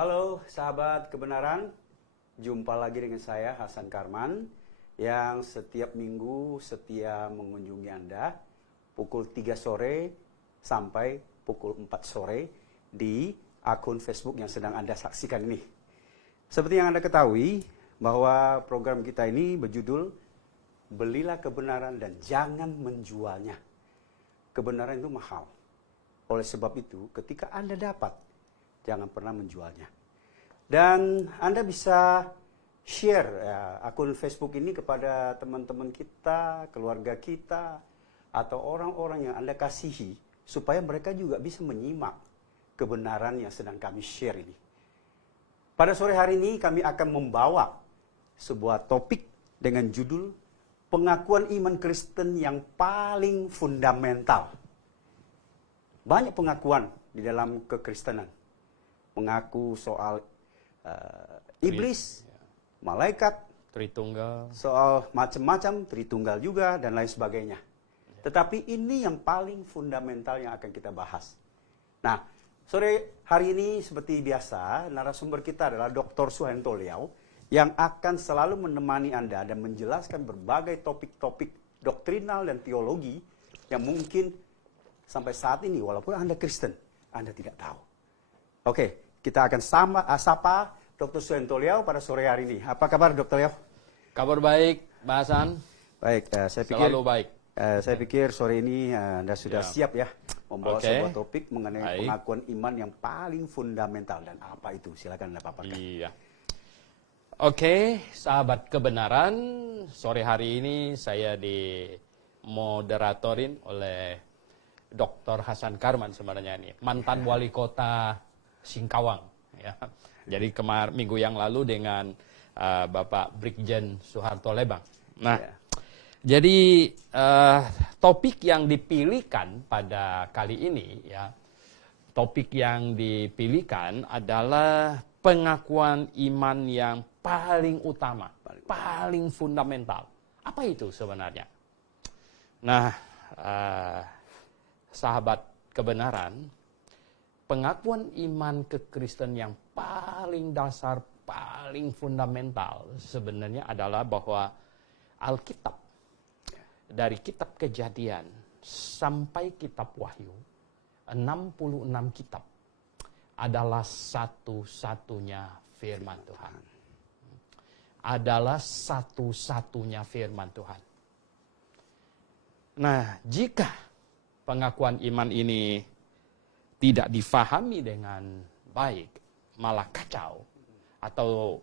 Halo sahabat kebenaran, jumpa lagi dengan saya Hasan Karman yang setiap minggu setia mengunjungi Anda pukul 3 sore sampai pukul 4 sore di akun Facebook yang sedang Anda saksikan ini. Seperti yang Anda ketahui bahwa program kita ini berjudul Belilah Kebenaran dan Jangan Menjualnya. Kebenaran itu mahal. Oleh sebab itu ketika Anda dapat, jangan pernah menjualnya. Dan Anda bisa share akun Facebook ini kepada teman-teman kita, keluarga kita, atau orang-orang yang Anda kasihi, supaya mereka juga bisa menyimak kebenaran yang sedang kami share ini. Pada sore hari ini kami akan membawa sebuah topik dengan judul Pengakuan Iman Kristen yang Paling Fundamental. Banyak pengakuan di dalam kekristenan. Mengaku soal iblis, malaikat, Tritunggal, soal macam-macam, Tritunggal juga, dan lain sebagainya. Tetapi ini yang paling fundamental yang akan kita bahas. Nah, sore hari ini seperti biasa, narasumber kita adalah Dr. Suhento Liao, yang akan selalu menemani Anda dan menjelaskan berbagai topik-topik doktrinal dan teologi yang mungkin sampai saat ini, walaupun Anda Kristen, Anda tidak tahu. Oke, kita akan sapa Dr. Suhento Liao pada sore hari ini. Apa kabar Dr. Liao? kabar baik, Pak Hasan. Baik, saya pikir Selalu baik. Saya pikir sore ini Anda sudah siap ya membawa sebuah topik mengenai pengakuan iman yang paling fundamental, dan apa itu? Silakan Anda paparkan. Iya. Oke, sahabat kebenaran, sore hari ini saya dimoderatorin oleh Dr. Hasan Karman sebenarnya ini, mantan wali kota Singkawang. Ya. Jadi minggu yang lalu dengan Bapak Brigjen Soeharto Lebang. Nah, jadi topik yang dipilihkan pada kali ini, ya, topik yang dipilihkan adalah pengakuan iman yang paling utama, paling fundamental. Apa itu sebenarnya? Nah, sahabat kebenaran, pengakuan iman kekristen yang paling dasar, paling fundamental sebenarnya adalah bahwa Alkitab, dari kitab Kejadian sampai kitab Wahyu, 66 kitab adalah satu-satunya firman Tuhan. Adalah satu-satunya firman Tuhan. Nah, jika pengakuan iman ini tidak difahami dengan baik, malah kacau, atau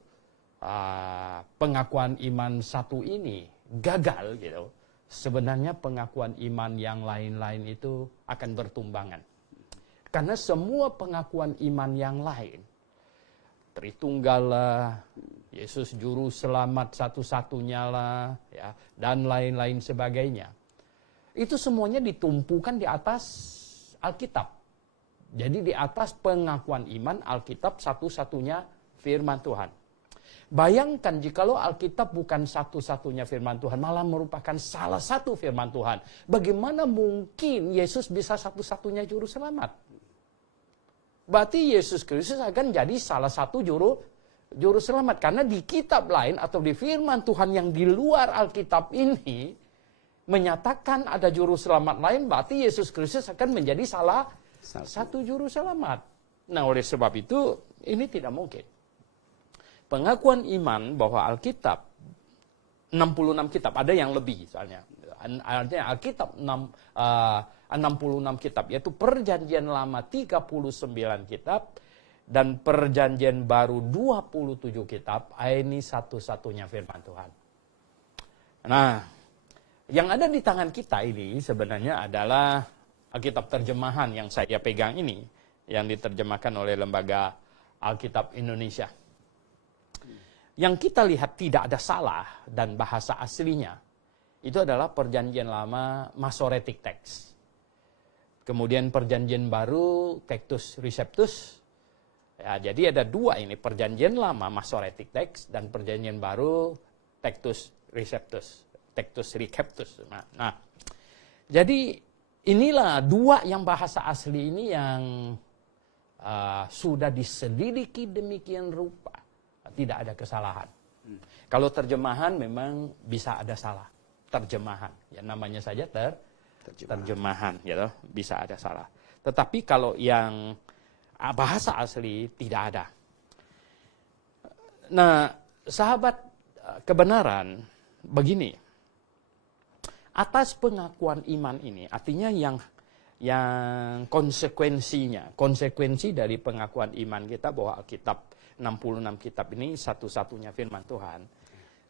pengakuan iman satu ini gagal gitu, sebenarnya pengakuan iman yang lain-lain itu akan bertumbangan. Karena semua pengakuan iman yang lain, Tritunggal lah, Yesus Juru Selamat satu-satunya lah, ya, dan lain-lain sebagainya, itu semuanya ditumpukan di atas Alkitab. Jadi di atas pengakuan iman, Alkitab satu-satunya firman Tuhan. Bayangkan jikalau Alkitab bukan satu-satunya firman Tuhan, malah merupakan salah satu firman Tuhan. Bagaimana mungkin Yesus bisa satu-satunya juru selamat? Berarti Yesus Kristus akan jadi salah satu juru selamat. Karena di kitab lain atau di firman Tuhan yang di luar Alkitab ini menyatakan ada juru selamat lain, berarti Yesus Kristus akan menjadi salah satu juru selamat. Nah, oleh sebab itu ini tidak mungkin. Pengakuan iman bahwa Alkitab 66 kitab, ada yang lebih soalnya. Artinya Alkitab 66 kitab, yaitu Perjanjian Lama 39 kitab dan Perjanjian Baru 27 kitab. Ini satu-satunya firman Tuhan. Nah, yang ada di tangan kita ini sebenarnya adalah Alkitab terjemahan yang saya pegang ini, yang diterjemahkan oleh Lembaga Alkitab Indonesia. Yang kita lihat tidak ada salah dan bahasa aslinya, itu adalah Perjanjian Lama Masoretic Text. Kemudian Perjanjian Baru Textus Receptus. Ya, jadi ada dua ini, Perjanjian Lama Masoretic Text dan Perjanjian Baru Textus Receptus. Textus Receptus. Nah, jadi inilah dua yang bahasa asli ini yang sudah diselidiki demikian rupa, tidak ada kesalahan. Kalau terjemahan memang bisa ada salah. Terjemahan, ya namanya saja terjemahan, gitu, bisa ada salah. Tetapi kalau yang bahasa asli tidak ada. Nah, sahabat kebenaran, begini. Atas pengakuan iman ini, artinya yang konsekuensi dari pengakuan iman kita bahwa Alkitab 66 kitab ini satu-satunya firman Tuhan.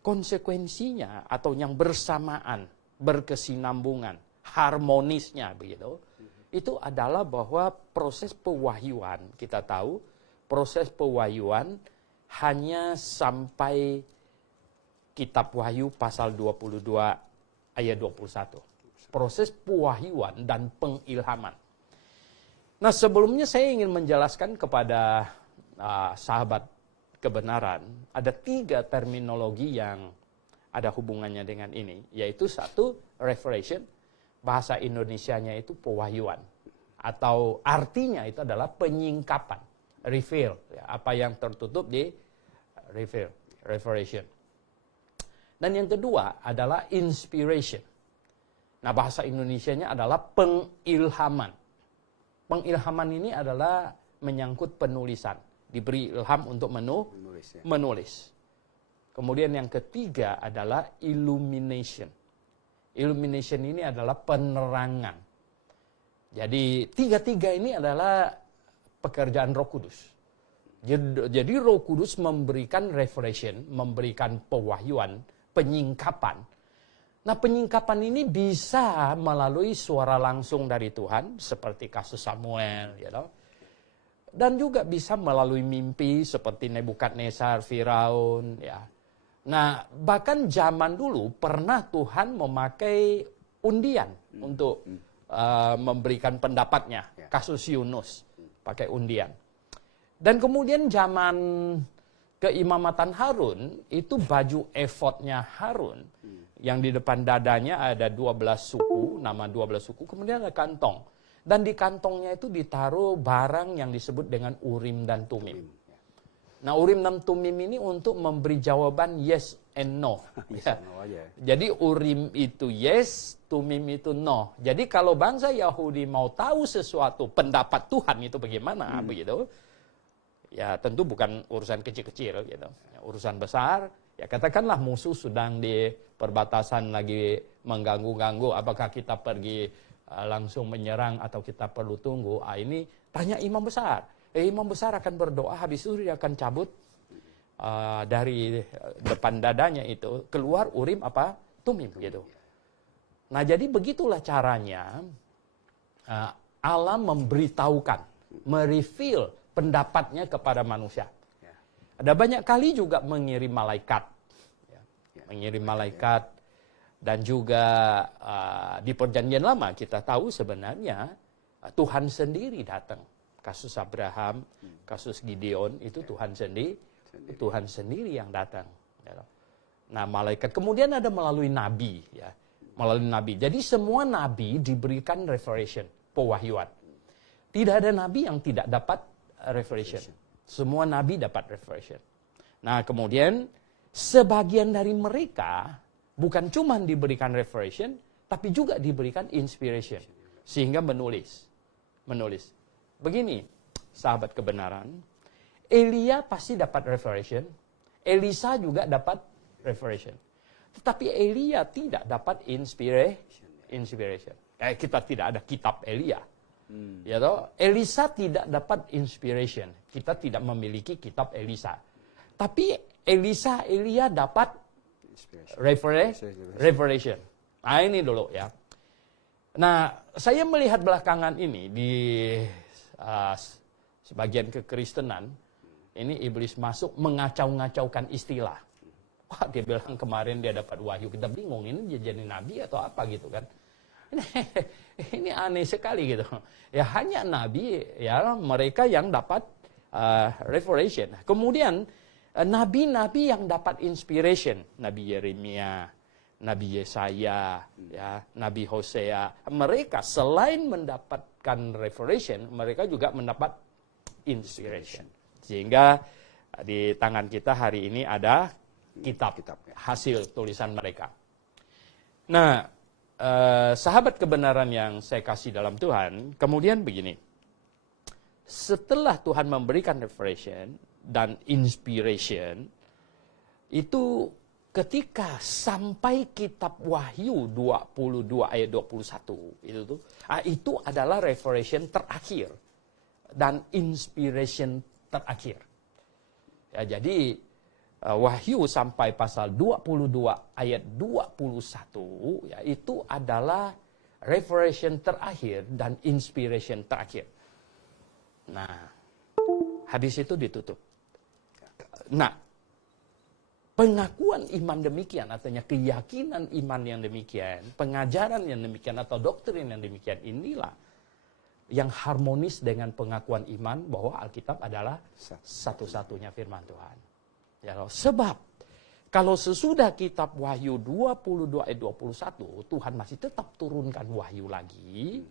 Konsekuensinya atau yang bersamaan, berkesinambungan, harmonisnya begitu, itu adalah bahwa proses pewahyuan, kita tahu proses pewahyuan hanya sampai kitab Wahyu pasal 22 ayat 21. Proses pewahyuan dan pengilhaman. Nah, sebelumnya saya ingin menjelaskan kepada sahabat kebenaran, ada 3 terminologi yang ada hubungannya dengan ini, yaitu 1, revelation, bahasa Indonesianya itu pewahyuan, atau artinya itu adalah penyingkapan, reveal, ya, apa yang tertutup di reveal, revelation. Dan yang kedua adalah inspiration. Nah, bahasa Indonesianya adalah pengilhaman. Pengilhaman ini adalah menyangkut penulisan. Diberi ilham untuk menulis. Kemudian yang ketiga adalah illumination. Illumination ini adalah penerangan. Jadi 3 ini adalah pekerjaan Roh Kudus. Jadi Roh Kudus memberikan revelation, memberikan pewahyuan, penyingkapan. Nah, penyingkapan ini bisa melalui suara langsung dari Tuhan, seperti kasus Samuel, dan juga bisa melalui mimpi seperti Nebukadnezar, Firaun, ya. Nah, bahkan zaman dulu pernah Tuhan memakai undian untuk memberikan pendapatnya, kasus Yunus, pakai undian. Dan kemudian zaman keimamatan Harun, itu baju efodnya Harun, yang di depan dadanya ada 12 suku, nama 12 suku, kemudian ada kantong. Dan di kantongnya itu ditaruh barang yang disebut dengan Urim dan Tumim. Nah, Urim dan Tumim ini untuk memberi jawaban yes and no. Ya. Jadi Urim itu yes, Tumim itu no. Jadi kalau bangsa Yahudi mau tahu sesuatu, pendapat Tuhan itu bagaimana, begitu, ya tentu bukan urusan kecil-kecil, gitu. Ya, urusan besar, ya katakanlah musuh sedang di perbatasan lagi mengganggu-ganggu, apakah kita pergi langsung menyerang atau kita perlu tunggu? Ini tanya imam besar. Imam besar akan berdoa, habis itu dia akan cabut dari depan dadanya itu keluar Urim apa Tumim, gitu. Nah, jadi begitulah caranya Allah memberitahukan, mereveal pendapatnya kepada manusia. Ada banyak kali juga mengirim malaikat, mengirim malaikat. Dan juga di perjanjian lama kita tahu sebenarnya Tuhan sendiri datang. Kasus Abraham, kasus Gideon itu Tuhan sendiri yang datang. Nah, malaikat kemudian ada melalui nabi, ya, melalui nabi. Jadi semua nabi diberikan revelation, pewahyuan. Tidak ada nabi yang tidak dapat revelation. Semua nabi dapat revelation. Nah, kemudian sebagian dari mereka bukan cuma diberikan revelation, tapi juga diberikan inspiration. Sehingga menulis. Begini, sahabat kebenaran, Elia pasti dapat revelation, Elisa juga dapat revelation. Tetapi Elia tidak dapat inspiration. Kita tidak ada kitab Elia. Ya toh? Elisa tidak dapat inspiration. Kita tidak memiliki kitab Elisa. Tapi Elia dapat revelation. Nah, ini dulu ya. Nah, saya melihat belakangan ini di sebagian kekristenan, ini iblis masuk mengacau-ngacaukan istilah. Wah, dia bilang kemarin dia dapat wahyu, kita bingung ini dia jadi nabi atau apa gitu kan. Ini aneh sekali gitu. Ya hanya nabi, ya mereka yang dapat revelation. Kemudian nabi-nabi yang dapat inspiration, Nabi Yeremia, Nabi Yesaya, ya, Nabi Hosea, mereka selain mendapatkan revelation, mereka juga mendapat inspiration. Sehingga di tangan kita hari ini ada kitab hasil tulisan mereka. Nah, sahabat kebenaran yang saya kasih dalam Tuhan, kemudian begini. Setelah Tuhan memberikan revelation dan inspiration, itu ketika sampai kitab Wahyu 22 ayat 21, itu adalah revelation terakhir dan inspiration terakhir. Ya, jadi Wahyu sampai pasal 22 ayat 21, ya, itu adalah revelation terakhir dan inspiration terakhir. Nah, hadis itu ditutup. Nah, pengakuan iman demikian, artinya keyakinan iman yang demikian, pengajaran yang demikian atau doktrin yang demikian, inilah yang harmonis dengan pengakuan iman bahwa Alkitab adalah satu-satunya firman Tuhan. Ya, sebab kalau sesudah kitab Wahyu 22 ayat 21, Tuhan masih tetap turunkan wahyu lagi.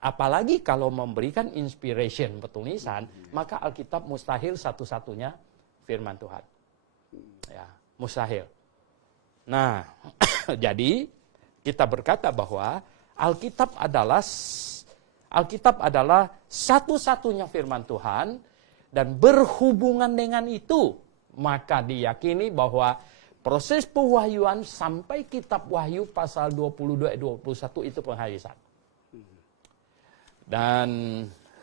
Apalagi kalau memberikan inspiration petulisan, maka Alkitab mustahil satu-satunya firman Tuhan. Ya, mustahil. Nah, jadi kita berkata bahwa Alkitab adalah satu-satunya firman Tuhan, dan berhubungan dengan itu, maka diyakini bahwa proses pewahyuan sampai kitab Wahyu pasal 22 ayat 21 itu penghabisan. Dan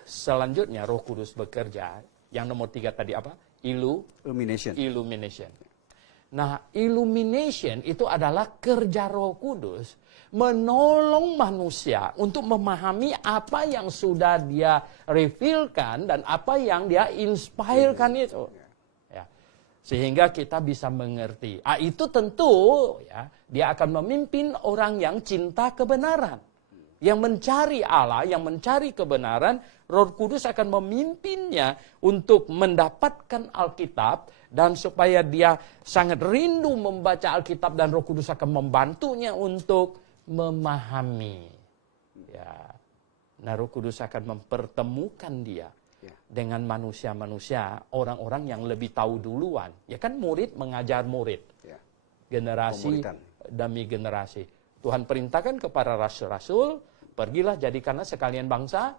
selanjutnya Roh Kudus bekerja. Yang nomor 3 tadi apa? Illumination. Nah, illumination itu adalah kerja Roh Kudus menolong manusia untuk memahami apa yang sudah dia revealkan dan apa yang dia inspirekan itu. Ya. Sehingga kita bisa mengerti. Itu tentu ya, dia akan memimpin orang yang cinta kebenaran. Yang mencari Allah, yang mencari kebenaran, Roh Kudus akan memimpinnya untuk mendapatkan Alkitab, dan supaya dia sangat rindu membaca Alkitab, dan Roh Kudus akan membantunya untuk memahami. Ya. Nah, Roh Kudus akan mempertemukan dia dengan manusia-manusia, orang-orang yang lebih tahu duluan. Ya kan, murid mengajar murid. Generasi demi generasi. Tuhan perintahkan kepada rasul-rasul, pergilah jadikanlah sekalian bangsa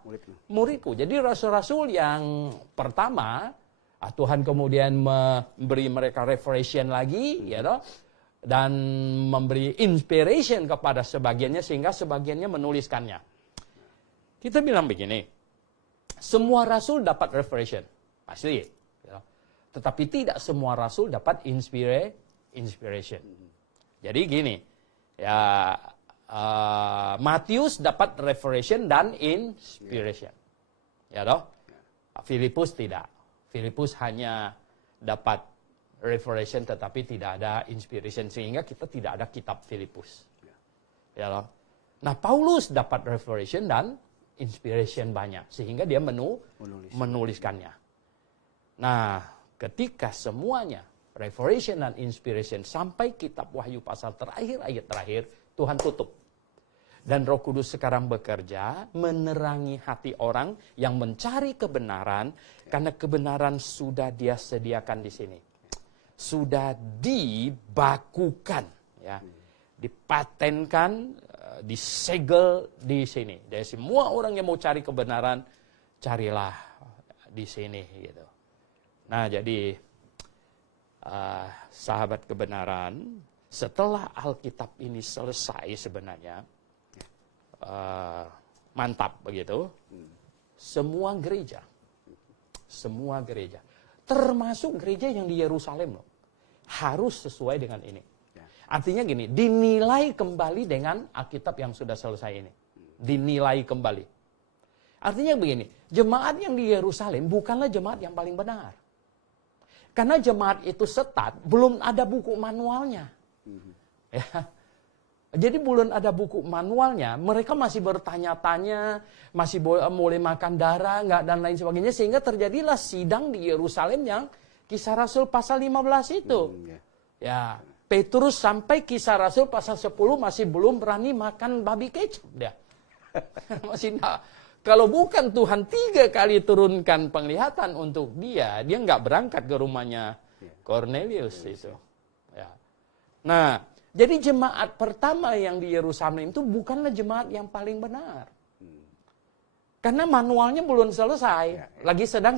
muridku. Jadi rasul-rasul yang pertama, Tuhan kemudian memberi mereka revelation lagi, ya toh, dan memberi inspiration kepada sebagiannya, sehingga sebagiannya menuliskannya. Kita bilang begini, semua rasul dapat revelation, pasti, ya toh. Tetapi tidak semua rasul dapat inspiration. Jadi gini, ya, Matius dapat revelation dan inspiration. Ya toh? Filipus tidak. Filipus hanya dapat revelation tetapi tidak ada inspiration, sehingga kita tidak ada kitab Filipus. Ya toh? Nah, Paulus dapat revelation dan inspiration banyak, sehingga dia menuliskannya. Nah, ketika semuanya revelation dan inspiration sampai kitab Wahyu pasal terakhir, ayat terakhir, Tuhan tutup. Dan Roh Kudus sekarang bekerja menerangi hati orang yang mencari kebenaran, karena kebenaran sudah dia sediakan di sini. Sudah dibakukan, ya. Dipatenkan, disegel di sini. Jadi semua orang yang mau cari kebenaran, carilah di sini, gitu. Nah, jadi sahabat kebenaran, setelah Alkitab ini selesai sebenarnya, mantap begitu, semua gereja, termasuk gereja yang di Yerusalem loh, harus sesuai dengan ini. Artinya gini, dinilai kembali dengan Alkitab yang sudah selesai ini. Dinilai kembali. Artinya begini, jemaat yang di Yerusalem bukanlah jemaat yang paling benar. Karena jemaat itu setat, belum ada buku manualnya. Ya. Jadi belum ada buku manualnya, mereka masih bertanya-tanya, masih boleh makan darah, enggak, dan lain sebagainya. Sehingga terjadilah sidang di Yerusalem yang Kisah Rasul pasal 15 itu. Ya, Petrus sampai Kisah Rasul pasal 10 masih belum berani makan babi kecap dia. Masih enggak. kalau bukan Tuhan 3 kali turunkan penglihatan untuk dia nggak berangkat ke rumahnya Cornelius itu. Ya. Nah, jadi jemaat pertama yang di Yerusalem itu bukanlah jemaat yang paling benar. Karena manualnya belum selesai, lagi sedang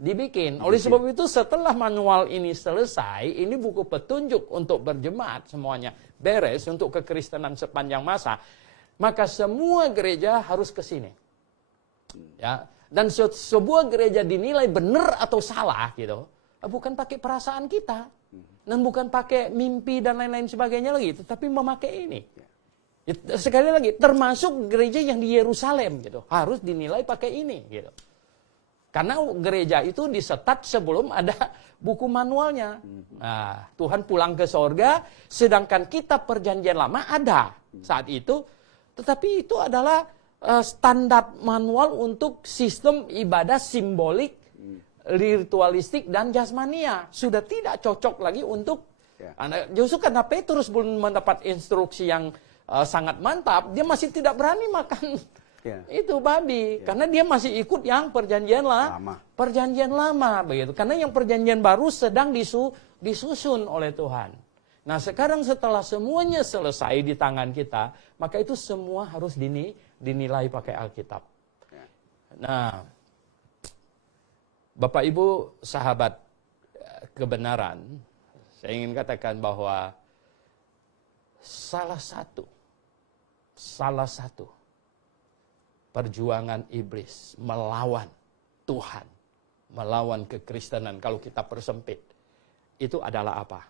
dibikin. Oleh sebab itu setelah manual ini selesai, ini buku petunjuk untuk berjemaat semuanya beres untuk kekristenan sepanjang masa, maka semua gereja harus ke sini. Ya, dan sebuah gereja dinilai benar atau salah gitu, bukan pakai perasaan kita dan bukan pakai mimpi dan lain-lain sebagainya lagi, tetapi memakai ini. Sekali lagi, termasuk gereja yang di Yerusalem gitu, harus dinilai pakai ini gitu. Karena gereja itu disetat sebelum ada buku manualnya. Nah, Tuhan pulang ke sorga, sedangkan kitab perjanjian lama ada saat itu, tetapi itu adalah standar manual untuk sistem ibadah simbolik, ritualistik dan jasmania. Sudah tidak cocok lagi untuk justru karena Petrus belum mendapat instruksi yang sangat mantap, dia masih tidak berani makan itu babi, karena dia masih ikut yang perjanjian lama begitu. Karena yang perjanjian baru sedang disusun oleh Tuhan. Nah, sekarang setelah semuanya selesai di tangan kita, maka itu semua harus dinilai pakai Alkitab. Nah, Bapak Ibu sahabat kebenaran, saya ingin katakan bahwa salah satu perjuangan iblis melawan Tuhan, melawan kekristenan kalau kita persempit, itu adalah apa?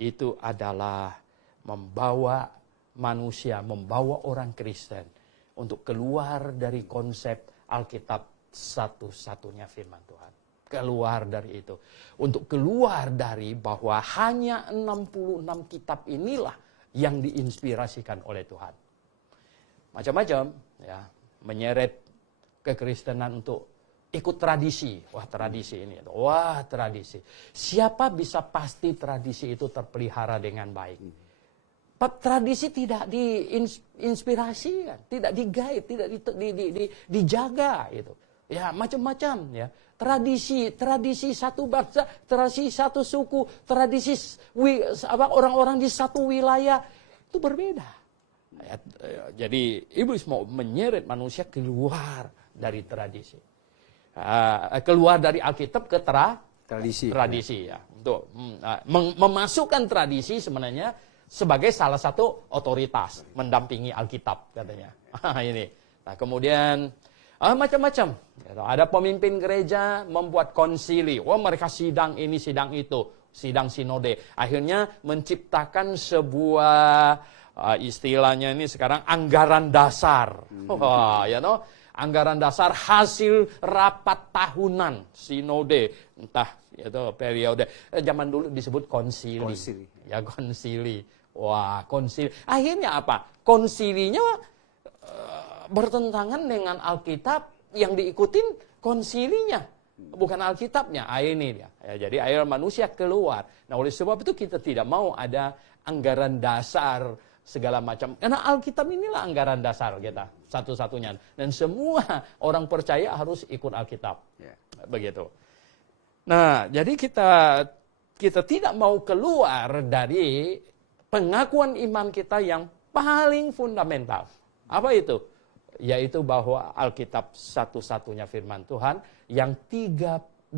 Itu adalah membawa manusia, membawa orang Kristen untuk keluar dari konsep Alkitab satu-satunya firman Tuhan. Keluar dari itu. Untuk keluar dari bahwa hanya 66 kitab inilah yang diinspirasikan oleh Tuhan. Macam-macam, ya, menyeret kekristenan untuk ikut tradisi. Wah, tradisi ini. Wah, tradisi. Siapa bisa pasti tradisi itu terpelihara dengan baik? Tradisi tidak diinspirasikan, tidak digait, tidak dijaga gitu. Ya, macam-macam ya. Tradisi satu bangsa, tradisi satu suku, tradisi orang-orang di satu wilayah itu berbeda. Ya, jadi iblis mau menyeret manusia keluar dari tradisi, keluar dari Alkitab ke tradisi ya, untuk memasukkan tradisi sebenarnya sebagai salah satu otoritas mendampingi Alkitab katanya. Ini. Nah, kemudian macam-macam. Ada pemimpin gereja membuat konsili. Wah, mereka sidang ini, sidang itu, sidang sinode. Akhirnya menciptakan sebuah istilahnya ini sekarang anggaran dasar. Wah, ya no, anggaran dasar hasil rapat tahunan sinode, entah itu periode zaman dulu disebut konsili. Ya, konsili. Wah, konsili. Akhirnya apa? Konsilinya bertentangan dengan Alkitab, yang diikutin konsilinya, bukan Alkitabnya. Ini dia. Ya, jadi akhirnya manusia keluar. Nah, oleh sebab itu kita tidak mau ada anggaran dasar segala macam. Karena Alkitab inilah anggaran dasar kita, satu-satunya. Dan semua orang percaya harus ikut Alkitab. Begitu. Nah, jadi kita tidak mau keluar dari pengakuan iman kita yang paling fundamental. Apa itu? Yaitu bahwa Alkitab satu-satunya firman Tuhan yang 39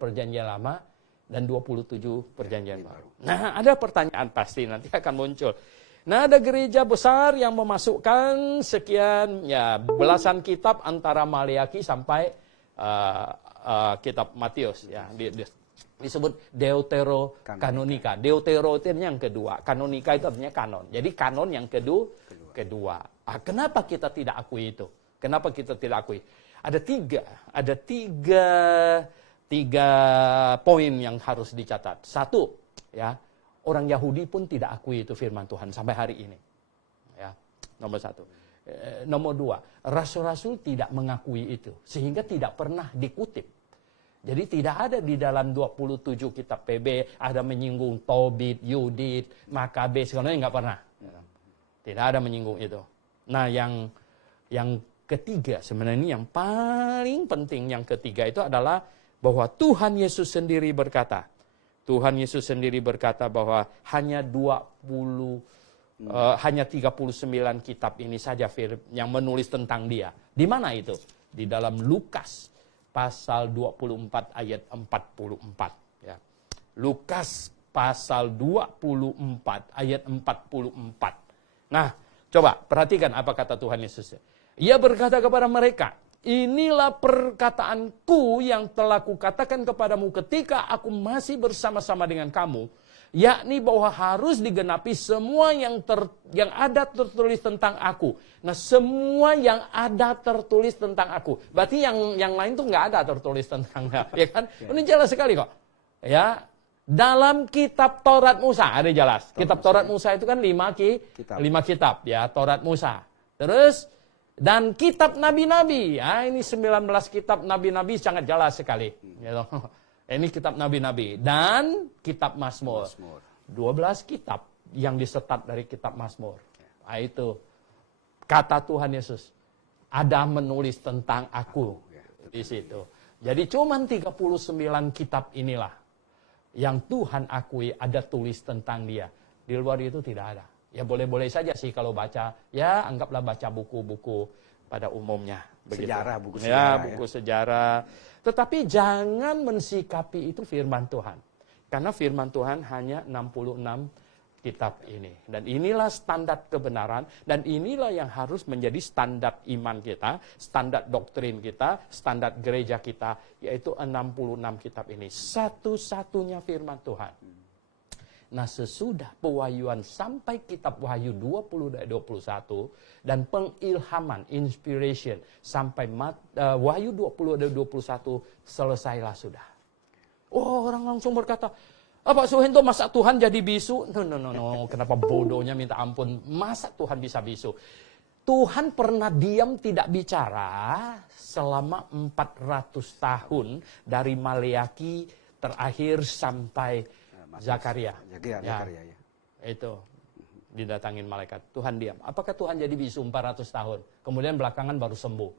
perjanjian lama dan 27 perjanjian baru. Nah, ada pertanyaan pasti nanti akan muncul. Nah, ada gereja besar yang memasukkan sekian belasan kitab antara Maleakhi sampai kitab Matius ya. Disebut Deuterokanonika. Deutero itu yang kedua, kanonika itu artinya kanon. Jadi kanon yang kedua. Kenapa kita tidak akui itu? Kenapa kita tidak akui? Ada tiga poin yang harus dicatat. Satu, ya, orang Yahudi pun tidak akui itu firman Tuhan sampai hari ini. Ya, nomor satu. Nomor dua, rasul-rasul tidak mengakui itu, sehingga tidak pernah dikutip. Jadi tidak ada di dalam 27 kitab PB ada menyinggung Tobit, Yudit, Makabe, segalanya nggak pernah. Tidak ada menyinggung itu. Nah, yang Yang ketiga, sebenarnya yang paling penting yang ketiga itu adalah bahwa Tuhan Yesus sendiri berkata. Tuhan Yesus sendiri berkata bahwa hanya 39 kitab ini saja yang menulis tentang dia. Di mana itu? Di dalam Lukas pasal 24 ayat 44. Ya. Lukas pasal 24 ayat 44. Nah, coba perhatikan apa kata Tuhan Yesus. Ia berkata kepada mereka, inilah perkataanku yang telah kukatakan kepadamu ketika aku masih bersama-sama dengan kamu, yakni bahwa harus digenapi semua yang ada tertulis tentang aku. Nah, semua yang ada tertulis tentang aku. Berarti yang lain tuh nggak ada tertulis tentangnya, ya kan? Ini jelas sekali kok. Ya, dalam kitab Taurat Musa ada jelas. Kitab Taurat Musa itu kan 5 kitab, ya, Taurat Musa. Terus dan kitab nabi-nabi, ya, ini 19 kitab nabi-nabi sangat jelas sekali. Gitu. Ini kitab nabi-nabi dan kitab Mazmur. 12 kitab yang disetat dari kitab Mazmur. Nah, itu kata Tuhan Yesus. Ada menulis tentang aku di situ. Jadi cuman 39 kitab inilah yang Tuhan akui ada tulis tentang dia. Di luar itu tidak ada. Ya boleh-boleh saja sih kalau baca, ya anggaplah baca buku-buku pada umumnya. Begitu. Sejarah, buku ya, sejarah. Buku sejarah. Tetapi jangan mensikapi itu firman Tuhan. Karena firman Tuhan hanya 66 kitab ini. Dan inilah standar kebenaran, dan inilah yang harus menjadi standar iman kita, standar doktrin kita, standar gereja kita, yaitu 66 kitab ini. Satu-satunya firman Tuhan. Nah, sesudah pewahyuan sampai kitab Wahyu 20 dan 21 dan pengilhaman, inspiration sampai Wahyu 20 dan 21 selesailah sudah. Oh, orang langsung berkata, Pak Suhento, masa Tuhan jadi bisu? No. Kenapa bodohnya minta ampun? Masa Tuhan bisa bisu? Tuhan pernah diam tidak bicara selama 400 tahun dari Maleaki terakhir sampai Zakaria. Ya. Itu didatangin malaikat. Tuhan diam. Apakah Tuhan jadi bisu 400 tahun? Kemudian belakangan baru sembuh.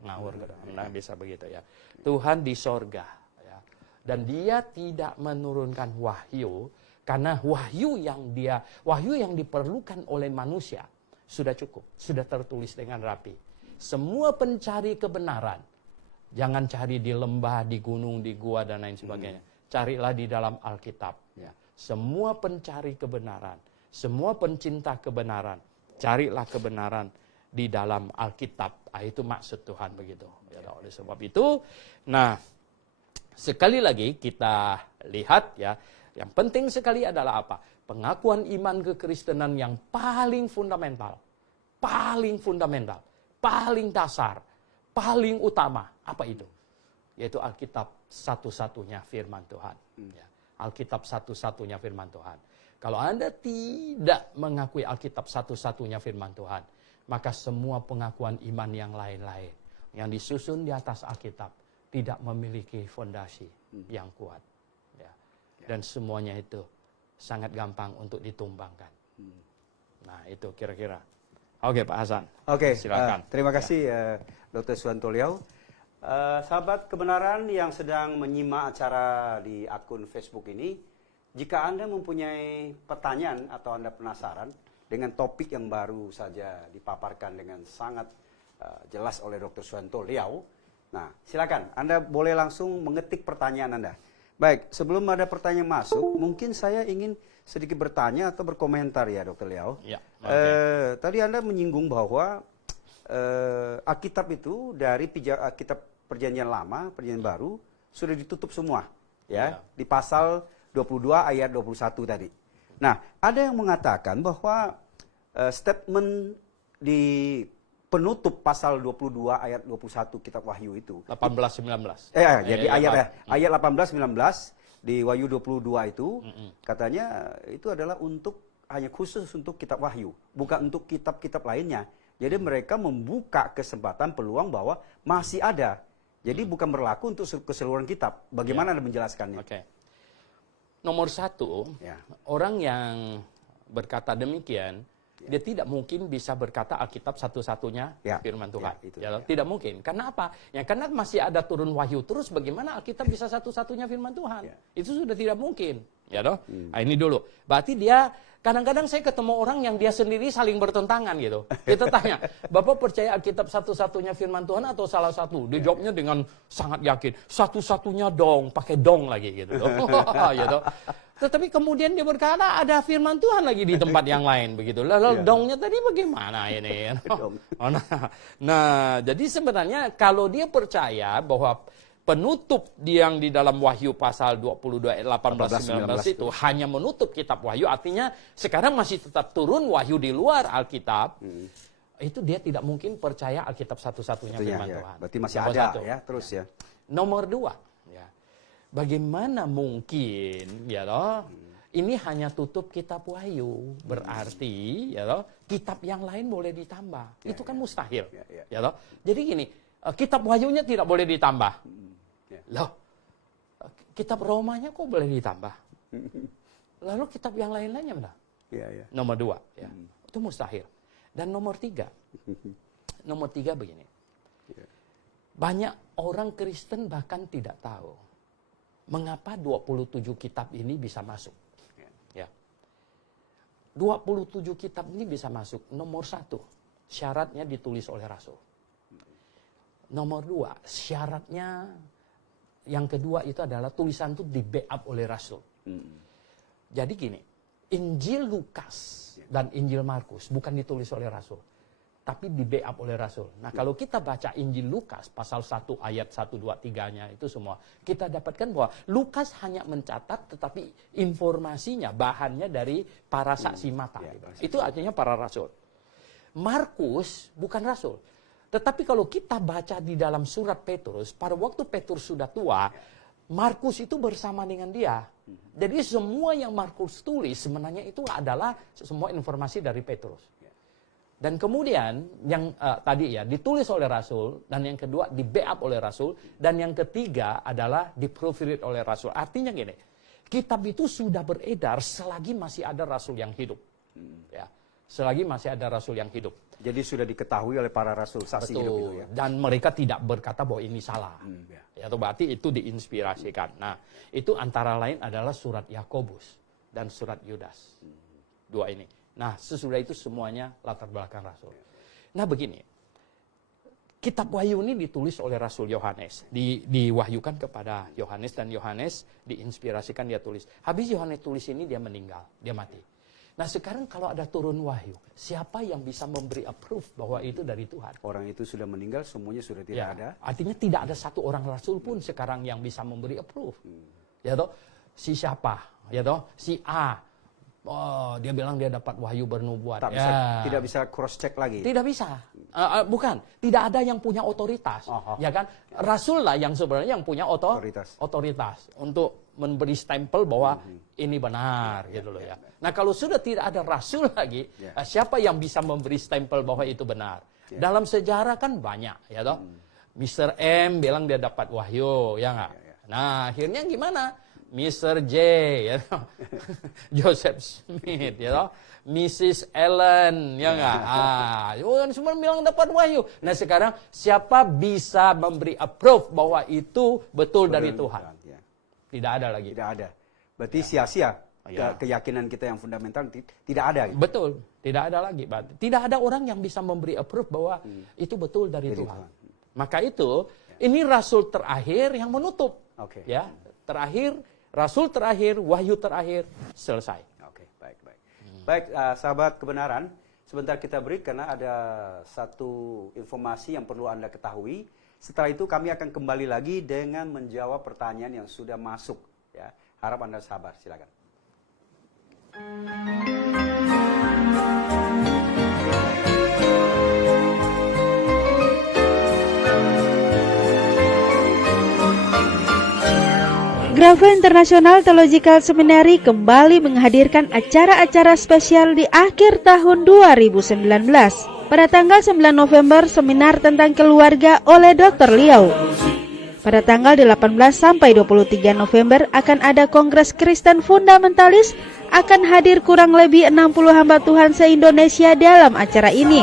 Ngawur. Nah, bisa begitu ya. Tuhan di sorga. Ya. Dan dia tidak menurunkan wahyu. Karena wahyu yang diperlukan oleh manusia sudah cukup. Sudah tertulis dengan rapi. Semua pencari kebenaran. Jangan cari di lembah, di gunung, di gua, dan lain sebagainya. Carilah di dalam Alkitab. Ya. Semua pencari kebenaran, semua pencinta kebenaran, carilah kebenaran di dalam Alkitab. Itu maksud Tuhan begitu. Ya, oleh sebab itu, nah sekali lagi kita lihat ya, yang penting sekali adalah apa? Pengakuan iman kekristenan yang paling fundamental, paling dasar, paling utama. Apa itu? Yaitu Alkitab satu-satunya firman Tuhan. Ya. Alkitab satu-satunya firman Tuhan. Kalau Anda tidak mengakui Alkitab satu-satunya firman Tuhan, maka semua pengakuan iman yang lain-lain yang disusun di atas Alkitab tidak memiliki fondasi yang kuat. Ya. Dan semuanya itu sangat gampang untuk ditumbangkan. Nah, itu kira-kira. Oke, Pak Hasan. Oke, silakan. Terima kasih Dr. Suwanto Liau. Sahabat kebenaran yang sedang menyimak acara di akun Facebook ini, jika Anda mempunyai pertanyaan atau Anda penasaran dengan topik yang baru saja dipaparkan dengan sangat jelas oleh Dr. Suwanto Liau, nah silakan Anda boleh langsung mengetik pertanyaan Anda. Baik, sebelum ada pertanyaan masuk, mungkin saya ingin sedikit bertanya atau berkomentar ya Dr. Liau. Ya, okay. Tadi Anda menyinggung bahwa Alkitab itu dari kitab Perjanjian Lama, Perjanjian Baru sudah ditutup semua, ya, di pasal 22 ayat 21 tadi. Nah, ada yang mengatakan bahwa statement di penutup pasal 22 ayat 21 kitab Wahyu itu 18-19. Jadi ayat 18-19 di Wahyu 22 itu katanya itu adalah hanya khusus untuk kitab Wahyu, bukan untuk kitab-kitab lainnya. Jadi mereka membuka kesempatan peluang bahwa masih ada. Jadi bukan berlaku untuk keseluruhan kitab. Bagaimana Anda menjelaskannya? Oke. Nomor satu, orang yang berkata demikian Dia tidak mungkin bisa berkata Alkitab satu-satunya firman Tuhan. Tidak mungkin. Karena apa? Ya, karena masih ada turun wahyu terus. Bagaimana Alkitab bisa satu-satunya firman Tuhan? Itu sudah tidak mungkin. Ya toh? Nah, ini dulu. Berarti dia kadang-kadang saya ketemu orang yang dia sendiri saling bertentangan gitu. Kita tanya, Bapak percaya Alkitab satu-satunya firman Tuhan atau salah satu? Dia jawabnya dengan sangat yakin. Satu-satunya dong, pakai dong lagi gitu. Gitu. Tetapi kemudian dia berkata ada firman Tuhan lagi di tempat yang lain begitu. Lalu dongnya tadi bagaimana ini? Nah, jadi sebenarnya kalau dia percaya bahwa penutup yang di dalam Wahyu pasal 22 ayat 18-19 itu hanya menutup kitab Wahyu, artinya sekarang masih tetap turun Wahyu di luar Alkitab. Itu dia tidak mungkin percaya Alkitab satu-satunya firman Tuhan. Berarti masih ada ya, terus ya. Nomor 2. Bagaimana mungkin, ya toh, ini hanya tutup kitab Wahyu, berarti, ya toh, kitab yang lain boleh ditambah. Itu kan mustahil, ya toh. Jadi gini, kitab Wahyunya tidak boleh ditambah. Loh, kitab Romanya kok boleh ditambah? Lalu kitab yang lain-lainnya mana? Nomor 2, ya. Itu mustahil. Dan nomor 3, begini. Banyak orang Kristen bahkan tidak tahu mengapa 27 kitab ini bisa masuk. Ya. 27 kitab ini bisa masuk. Nomor 1, syaratnya ditulis oleh Rasul. Nomor 2, syaratnya yang kedua itu adalah tulisan itu di-backup oleh Rasul. Jadi gini, Injil Lukas dan Injil Markus bukan ditulis oleh Rasul, tapi di-backup oleh Rasul. Nah, kalau kita baca Injil Lukas, pasal 1 ayat 1, 2, 3-nya itu semua, kita dapatkan bahwa Lukas hanya mencatat, tetapi informasinya, bahannya dari para saksi mata. Itu artinya para rasul. Markus bukan rasul. Tetapi kalau kita baca di dalam surat Petrus, pada waktu Petrus sudah tua, Markus itu bersama dengan dia. Jadi semua yang Markus tulis sebenarnya itu adalah semua informasi dari Petrus. Dan kemudian yang tadi ya ditulis oleh Rasul, dan yang kedua di-backup oleh Rasul, dan yang ketiga adalah di-proofread oleh Rasul. Artinya gini, kitab itu sudah beredar selagi masih ada Rasul yang hidup. Ya, selagi masih ada Rasul yang hidup. Jadi sudah diketahui oleh para Rasul saksi hidup itu ya. Dan mereka tidak berkata bahwa ini salah. Ya, itu berarti itu diinspirasikan. Nah, itu antara lain adalah surat Yakobus dan surat Yudas. Dua ini. Nah, sesudah itu semuanya latar belakang Rasul. Nah, begini. Kitab Wahyu ini ditulis oleh Rasul Yohanes. Diwahyukan kepada Yohanes, dan Yohanes diinspirasikan dia tulis. Habis Yohanes tulis ini, dia meninggal. Dia mati. Nah, sekarang kalau ada turun Wahyu, siapa yang bisa memberi approve bahwa itu dari Tuhan? Orang itu sudah meninggal, semuanya sudah tidak ada. Artinya tidak ada satu orang Rasul pun sekarang yang bisa memberi approve. Ya toh? Si siapa? Ya toh? Si A. Oh, dia bilang dia dapat wahyu bernubuat. Tidak bisa cross check lagi. Tidak bisa. Bukan, tidak ada yang punya otoritas. Ya kan? Rasul lah yang sebenarnya yang punya otoritas untuk memberi stempel bahwa ini benar gitu loh ya. Nah, kalau sudah tidak ada rasul lagi, siapa yang bisa memberi stempel bahwa itu benar? Dalam sejarah kan banyak, ya toh. Mr. M bilang dia dapat wahyu, ya enggak? Nah, akhirnya gimana? Mr. J, ya know? Joseph Smith, ya know? Mrs. Ellen, ya enggak? Semua bilang dapat wahyu. Nah, sekarang siapa bisa memberi approve bahwa itu betul dari Tuhan? Tidak ada lagi. Tidak ada. Berarti sia-sia keyakinan kita yang fundamental tidak ada. Gitu. Betul, tidak ada lagi. Tidak ada orang yang bisa memberi approve bahwa itu betul dari Tuhan. Maka itu, ini rasul terakhir yang menutup. Ya, terakhir. Rasul terakhir, wahyu terakhir, selesai. Oke, baik. Baik, sahabat kebenaran, sebentar kita break karena ada satu informasi yang perlu Anda ketahui. Setelah itu kami akan kembali lagi dengan menjawab pertanyaan yang sudah masuk. Ya, harap Anda sabar, silakan. Gravel International Theological Seminary kembali menghadirkan acara-acara spesial di akhir tahun 2019. Pada tanggal 9 November, seminar tentang keluarga oleh Dr. Liao. Pada tanggal 18 sampai 23 November akan ada Kongres Kristen Fundamentalis, akan hadir kurang lebih 60 hamba Tuhan se-Indonesia dalam acara ini.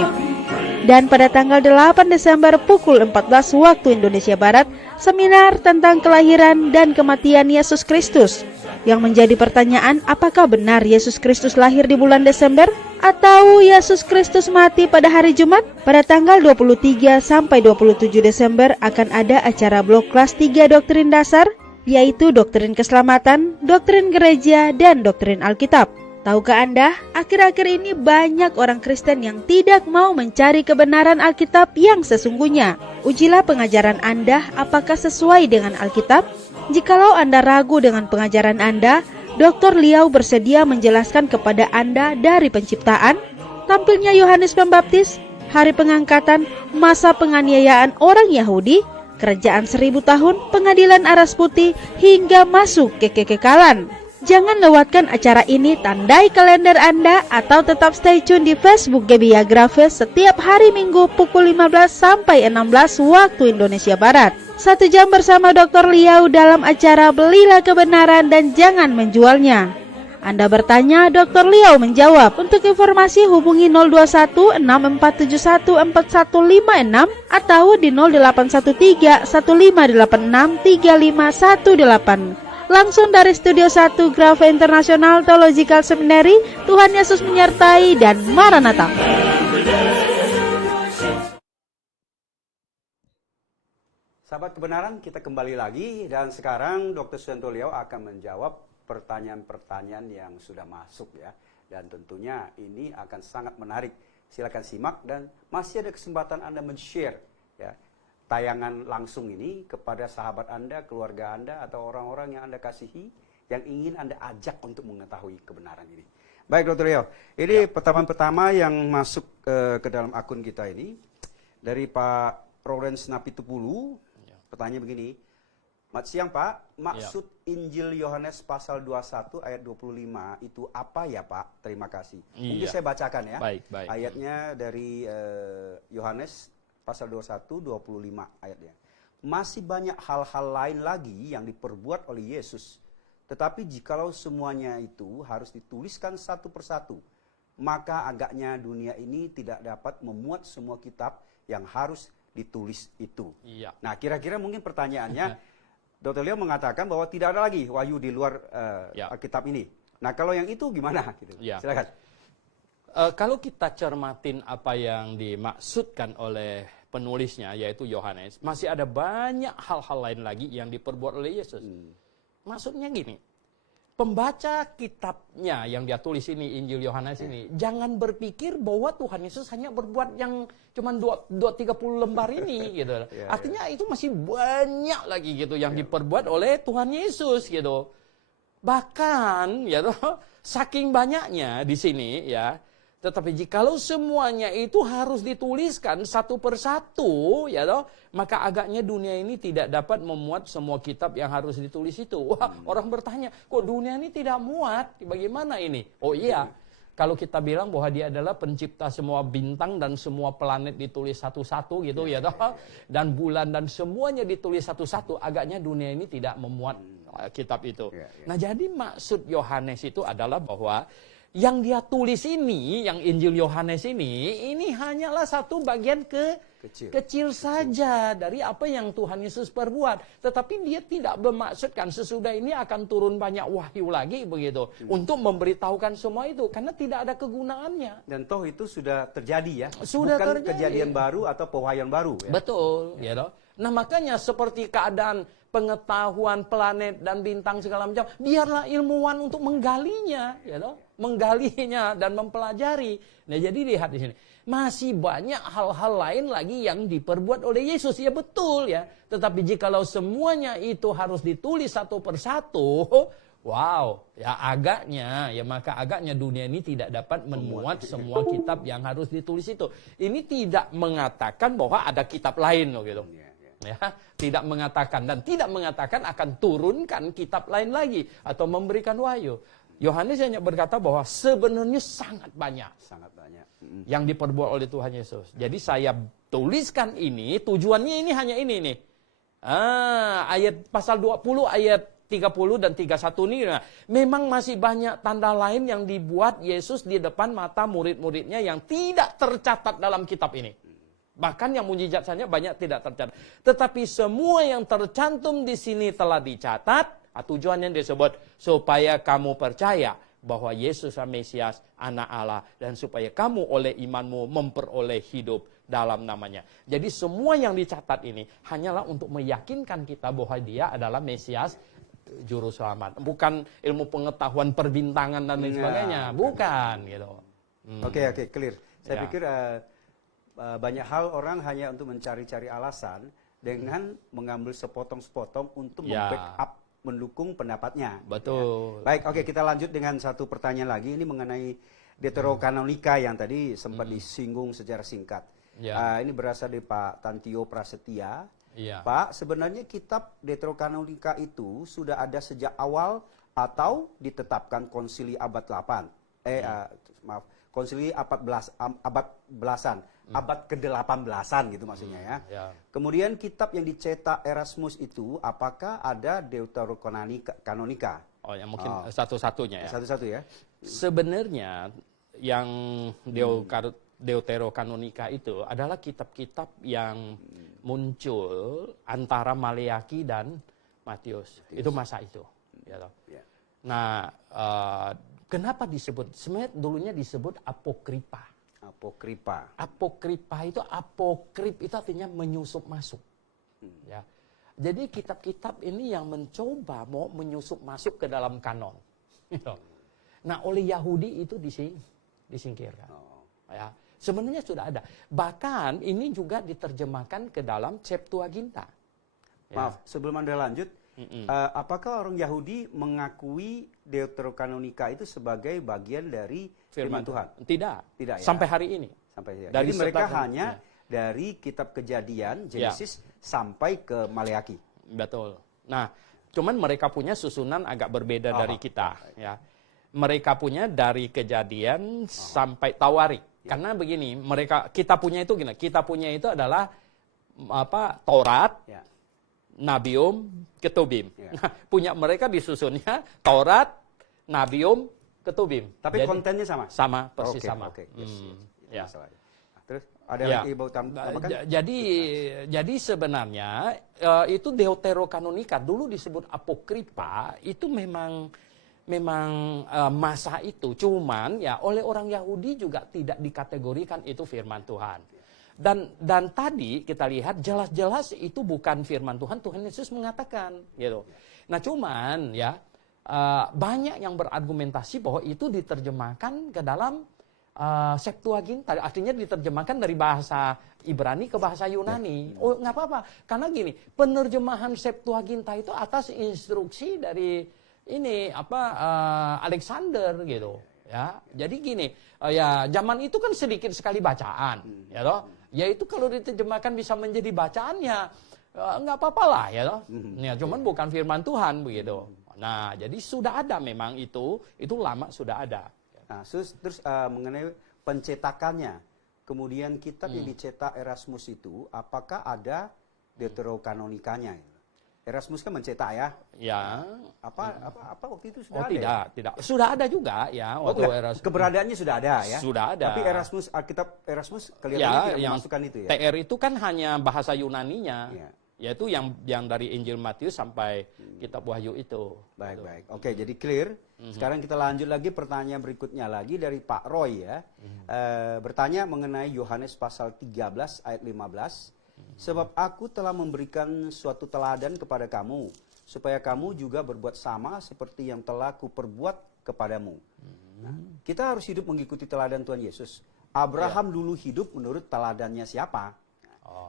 Dan pada tanggal 8 Desember pukul 14 waktu Indonesia Barat, seminar tentang kelahiran dan kematian Yesus Kristus. Yang menjadi pertanyaan, apakah benar Yesus Kristus lahir di bulan Desember? Atau Yesus Kristus mati pada hari Jumat? Pada tanggal 23 sampai 27 Desember akan ada acara blok kelas 3 doktrin dasar, yaitu doktrin keselamatan, doktrin gereja, dan doktrin Alkitab. Tahukah Anda, akhir-akhir ini banyak orang Kristen yang tidak mau mencari kebenaran Alkitab yang sesungguhnya. Ujilah pengajaran Anda apakah sesuai dengan Alkitab. Jikalau Anda ragu dengan pengajaran Anda, Dr. Liau bersedia menjelaskan kepada Anda dari penciptaan, tampilnya Yohanes Pembaptis, hari pengangkatan, masa penganiayaan orang Yahudi, kerajaan 1000 tahun, pengadilan aras putih, hingga masuk ke kekekalan. Jangan lewatkan acara ini, tandai kalender Anda atau tetap stay tune di Facebook Gebiya Grafis setiap hari Minggu pukul 15 sampai 16 waktu Indonesia Barat. 1 jam bersama Dr. Liau dalam acara Belilah Kebenaran dan Jangan Menjualnya. Anda bertanya, Dr. Liau menjawab. Untuk informasi hubungi 021 6471 4156 atau di 0813 1586 3518. Langsung dari Studio 1 Grafe International Theological Seminary. Tuhan Yesus menyertai dan Maranatha. Sahabat kebenaran, kita kembali lagi dan sekarang Dr. Suyanto Liau akan menjawab pertanyaan-pertanyaan yang sudah masuk ya. Dan tentunya ini akan sangat menarik. Silakan simak dan masih ada kesempatan Anda men-share ya, tayangan langsung ini kepada sahabat Anda, keluarga Anda, atau orang-orang yang Anda kasihi, yang ingin Anda ajak untuk mengetahui kebenaran ini. Baik, Dr. Liau, ini pertama-pertama yang masuk ke dalam akun kita ini, dari Pak Lawrence Napitupulu, pertanyaan begini, Selamat siang Pak, maksud Injil Yohanes pasal 21 ayat 25 itu apa ya Pak? Terima kasih. Mungkin saya bacakan ya, baik. Ayatnya dari Yohanes pasal 21, 25 ayatnya. Masih banyak hal-hal lain lagi yang diperbuat oleh Yesus. Tetapi jikalau semuanya itu harus dituliskan satu persatu, maka agaknya dunia ini tidak dapat memuat semua kitab yang harus ditulis itu. Iya. Nah, kira-kira mungkin pertanyaannya, Dr. Liau mengatakan bahwa tidak ada lagi wahyu di luar Alkitab ini. Nah, kalau yang itu gimana? Gitu. Silakan. Kalau kita cermatin apa yang dimaksudkan oleh penulisnya, yaitu Yohanes, masih ada banyak hal-hal lain lagi yang diperbuat oleh Yesus. Maksudnya gini, pembaca kitabnya yang dia tulis ini, Injil Yohanes ini, jangan berpikir bahwa Tuhan Yesus hanya berbuat yang cuma 230 lembar ini gitu. Artinya itu masih banyak lagi gitu yang diperbuat oleh Tuhan Yesus gitu. Bahkan ya saking banyaknya di sini ya. Tetapi jikalau semuanya itu harus dituliskan satu persatu, ya toh, maka agaknya dunia ini tidak dapat memuat semua kitab yang harus ditulis itu. Wah, orang bertanya, kok dunia ini tidak muat? Bagaimana ini? Oh iya, kalau kita bilang bahwa dia adalah pencipta semua bintang dan semua planet ditulis satu-satu gitu, ya toh, dan bulan dan semuanya ditulis satu-satu, agaknya dunia ini tidak memuat kitab itu. Nah, jadi maksud Yohanes itu adalah bahwa yang dia tulis ini, yang Injil Yohanes ini hanyalah satu bagian kecil saja dari apa yang Tuhan Yesus perbuat. Tetapi dia tidak bermaksudkan sesudah ini akan turun banyak wahyu lagi begitu. Untuk memberitahukan semua itu. Karena tidak ada kegunaannya. Dan toh itu sudah terjadi ya. Sudah bukan terjadi. Kejadian baru atau pewahyuan baru. Ya? Betul. Ya toh? Nah makanya seperti keadaan pengetahuan planet dan bintang segala macam, biarlah ilmuwan untuk menggalinya, ya toh? Menggalinya dan mempelajari. Nah jadi lihat di sini, masih banyak hal-hal lain lagi yang diperbuat oleh Yesus, ya betul ya. Tetapi jikalau semuanya itu harus ditulis satu persatu, wow, ya maka agaknya dunia ini tidak dapat memuat semua kitab yang harus ditulis itu. Ini tidak mengatakan bahwa ada kitab lain loh gitu. Ya, tidak mengatakan dan tidak mengatakan akan turunkan kitab lain lagi atau memberikan wahyu. Yohanes hanya berkata bahwa sebenarnya sangat banyak yang diperbuat oleh Tuhan Yesus. Jadi saya tuliskan ini, tujuannya ini hanya ini nih. Ayat pasal 20 ayat 30 dan 31 ini, nah, memang masih banyak tanda lain yang dibuat Yesus di depan mata murid-muridnya yang tidak tercatat dalam kitab ini. Bahkan yang mujizat saja banyak tidak tercatat. Tetapi semua yang tercantum di sini telah dicatat. Tujuannya disebut supaya kamu percaya bahwa Yesus adalah Mesias, Anak Allah, dan supaya kamu oleh imanmu memperoleh hidup dalam namanya. Jadi semua yang dicatat ini hanyalah untuk meyakinkan kita bahwa Dia adalah Mesias, Juru Selamat. Bukan ilmu pengetahuan perbintangan dan lain sebagainya. Bukan gitu. Oke, clear. Saya Ya. pikir banyak hal orang hanya untuk mencari-cari alasan dengan mengambil sepotong-sepotong untuk membackup, mendukung pendapatnya. Betul. Ya. Baik, oke, kita lanjut dengan satu pertanyaan lagi. Ini mengenai Deuterokanonika yang tadi sempat disinggung secara singkat. Ya. Ini berasal dari Pak Tantio Prasetya. Iya. Pak, sebenarnya kitab Deuterokanonika itu sudah ada sejak awal atau ditetapkan konsili abad 8? Konsili abad belasan, abad ke-18-an gitu maksudnya ya. Ya. Kemudian kitab yang dicetak Erasmus itu apakah ada Deuterokanonika? Oh, ya mungkin satu-satunya ya. Satu-satu ya. Sebenarnya yang Deuterokanonika itu adalah kitab-kitab yang muncul antara Maleaki dan Matius. Itu masa itu. Ya. Nah, kenapa disebut? Sebenarnya dulunya disebut apokripa. Apokripa itu apokrip itu artinya menyusup masuk. Ya. Jadi kitab-kitab ini yang mencoba mau menyusup masuk ke dalam kanon. Nah, oleh Yahudi itu disingkirkan. Ya. Sebenarnya sudah ada. Bahkan ini juga diterjemahkan ke dalam Septuaginta. Ya. Maaf, sebelum Anda lanjut, apakah orang Yahudi mengakui Deuterokanonika itu sebagai bagian dari firman Tuhan? Tidak ya. Sampai hari ini. Jadi mereka hanya dari kitab Kejadian, Genesis, sampai ke Maleaki. Betul. Nah, cuman mereka punya susunan agak berbeda dari kita. Ya. Mereka punya dari Kejadian sampai Tawarik. Karena begini, kita punya itu adalah Taurat, Nabium, Ketubim. Nah, punya mereka disusunnya Taurat, Nabium, Ketubim. Tapi kontennya sama? Sama, persis sama. Ya. Terus ada lagi Ibu tambahkan? Jadi sebenarnya itu Deuterokanonika dulu disebut apokripa itu memang masa itu, cuman ya oleh orang Yahudi juga tidak dikategorikan itu firman Tuhan. Dan tadi kita lihat jelas-jelas itu bukan firman Tuhan. Tuhan Yesus mengatakan gitu. Nah, cuman ya banyak yang berargumentasi bahwa itu diterjemahkan ke dalam Septuaginta, artinya diterjemahkan dari bahasa Ibrani ke bahasa Yunani. Oh, nggak apa-apa, karena gini, penerjemahan Septuaginta itu atas instruksi dari Alexander gitu. Ya, jadi gini, ya zaman itu kan sedikit sekali bacaan, ya toh. Ya itu kalau diterjemahkan bisa menjadi bacaannya, nggak apa-apa lah, ya toh. Ya, cuman bukan firman Tuhan begitu. Nah, jadi sudah ada memang itu lama sudah ada. Nah, terus mengenai pencetakannya, kemudian kitab yang dicetak Erasmus itu, apakah ada Deuterokanonikanya? Erasmus kan mencetak ya? Ya. Apa waktu itu sudah ada? Tidak. Sudah ada juga ya waktu Erasmus. Keberadaannya sudah ada ya? Sudah ada. Tapi kitab Erasmus kelihatannya tidak memasukkan itu ya? TR itu kan hanya bahasa Yunaninya. Ya. Yaitu yang dari Injil Matius sampai kitab Wahyu itu. Baik. Oke, jadi clear. Sekarang kita lanjut lagi pertanyaan berikutnya lagi dari Pak Roy ya. Bertanya mengenai Yohanes pasal 13 ayat 15. Sebab aku telah memberikan suatu teladan kepada kamu, supaya kamu juga berbuat sama seperti yang telah kuperbuat kepadamu. Nah, kita harus hidup mengikuti teladan Tuhan Yesus. Abraham dulu hidup menurut teladannya siapa?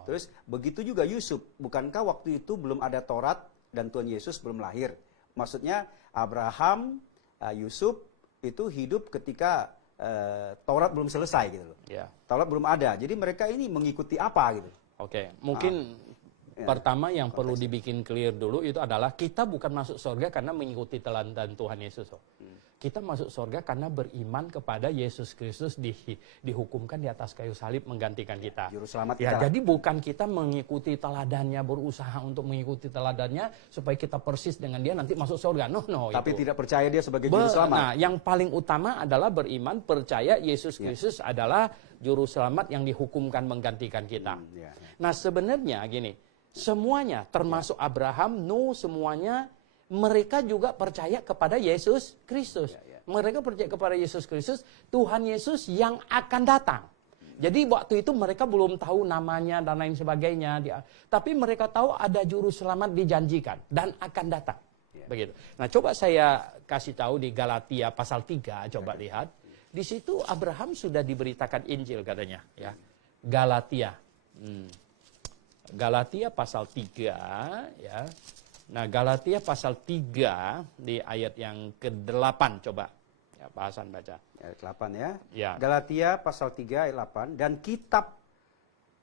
Terus begitu juga Yusuf. Bukankah waktu itu belum ada Taurat dan Tuhan Yesus belum lahir? Maksudnya Abraham, Yusuf itu hidup ketika Taurat belum selesai gitu loh. Taurat belum ada. Jadi mereka ini mengikuti apa gitu? Oke, mungkin pertama yang perlu dibikin clear dulu itu adalah kita bukan masuk surga karena mengikuti teladan Tuhan Yesus. Kita masuk surga karena beriman kepada Yesus Kristus dihukumkan di atas kayu salib menggantikan kita. Juru selamat Ya, kita. jadi bukan kita mengikuti teladannya, berusaha untuk mengikuti teladannya supaya kita persis dengan dia nanti masuk surga. No. Tapi itu. tidak percaya dia sebagai juru selamat. Nah, yang paling utama adalah beriman, percaya Yesus Kristus adalah juru selamat yang dihukumkan menggantikan kita. Nah, sebenarnya gini, semuanya termasuk Abraham, Nuh, semuanya mereka juga percaya kepada Yesus Kristus. Mereka percaya kepada Yesus Kristus, Tuhan Yesus yang akan datang. Jadi waktu itu mereka belum tahu namanya dan lain sebagainya. Tapi mereka tahu ada juru selamat dijanjikan dan akan datang. Begitu. Nah, coba saya kasih tahu di Galatia pasal 3, coba lihat. Di situ Abraham sudah diberitakan Injil katanya. Ya. Galatia. Galatia pasal 3, ya. Nah, Galatia pasal 3 di ayat yang ke-8 coba. Ya, Pak Hasan baca. Ayat 8 ya. Ya. Galatia pasal 3 ayat 8. Dan kitab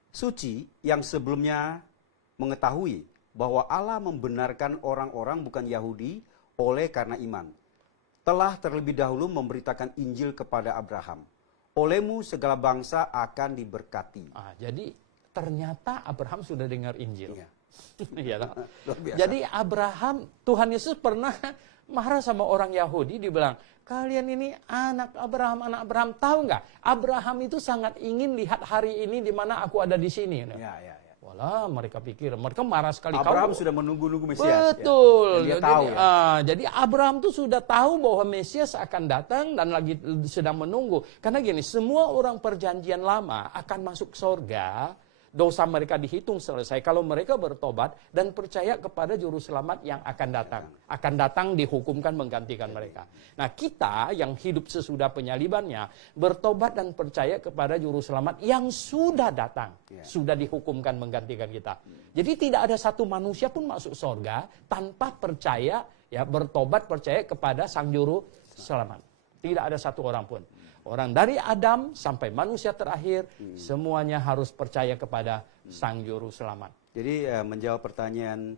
suci yang sebelumnya mengetahui bahwa Allah membenarkan orang-orang bukan Yahudi oleh karena iman. Telah terlebih dahulu memberitakan Injil kepada Abraham. Olehmu segala bangsa akan diberkati. Jadi ternyata Abraham sudah dengar Injil. Ya. Ya, Luar biasa. jadi Abraham, Tuhan Yesus pernah marah sama orang Yahudi, dibilang, kalian ini anak Abraham, tahu nggak? Abraham itu sangat ingin lihat hari ini di mana aku ada di sini. Ya. Walah, mereka pikir, mereka marah sekali. Abraham sudah menunggu-nunggu Mesias. Betul. Ya. Dia tahu ya. Jadi Abraham tuh sudah tahu bahwa Mesias akan datang dan lagi sedang menunggu. Karena gini, semua orang perjanjian lama akan masuk surga. Dosa mereka dihitung selesai kalau mereka bertobat dan percaya kepada juru selamat yang akan datang. Akan datang dihukumkan menggantikan mereka. Nah, kita yang hidup sesudah penyalibannya bertobat dan percaya kepada juru selamat yang sudah datang. Sudah dihukumkan menggantikan kita. Jadi tidak ada satu manusia pun masuk surga tanpa percaya, ya, bertobat percaya kepada sang juru selamat. Tidak ada satu orang pun. Orang dari Adam sampai manusia terakhir, semuanya harus percaya kepada sang juru selamat. Jadi menjawab pertanyaan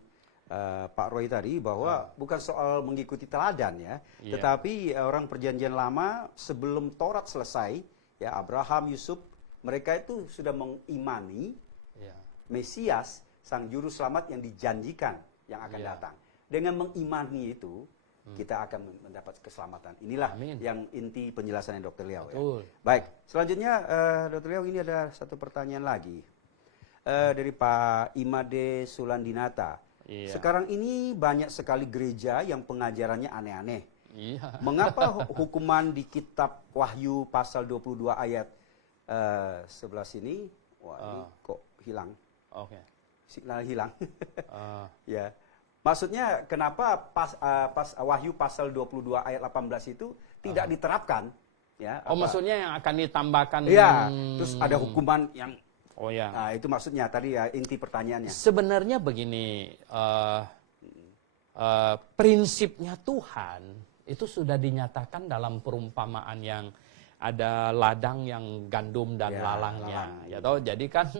Pak Roy tadi bahwa bukan soal mengikuti teladan ya, tetapi orang perjanjian lama sebelum Taurat selesai, ya Abraham, Yusuf, mereka itu sudah mengimani Mesias, sang juru selamat yang dijanjikan yang akan datang. Dengan mengimani itu, kita akan mendapat keselamatan. Inilah yang inti penjelasannya Dr. Liao. Ya. Baik, selanjutnya Dr. Liao, ini ada satu pertanyaan lagi dari Pak Imade Sulandinata. Sekarang ini banyak sekali gereja yang pengajarannya aneh-aneh. Mengapa hukuman di kitab Wahyu pasal 22 ayat 11 ini, ini kok hilang? Signal hilang. Ya. Maksudnya kenapa pas Wahyu pasal 22 ayat 18 itu tidak diterapkan? Ya, maksudnya yang akan ditambahkan. Iya, terus ada hukuman yang. Ya. Nah, itu maksudnya tadi ya inti pertanyaannya. Sebenarnya begini, prinsipnya Tuhan itu sudah dinyatakan dalam perumpamaan yang ada ladang yang gandum dan lalangnya. Ya toh, jadi kan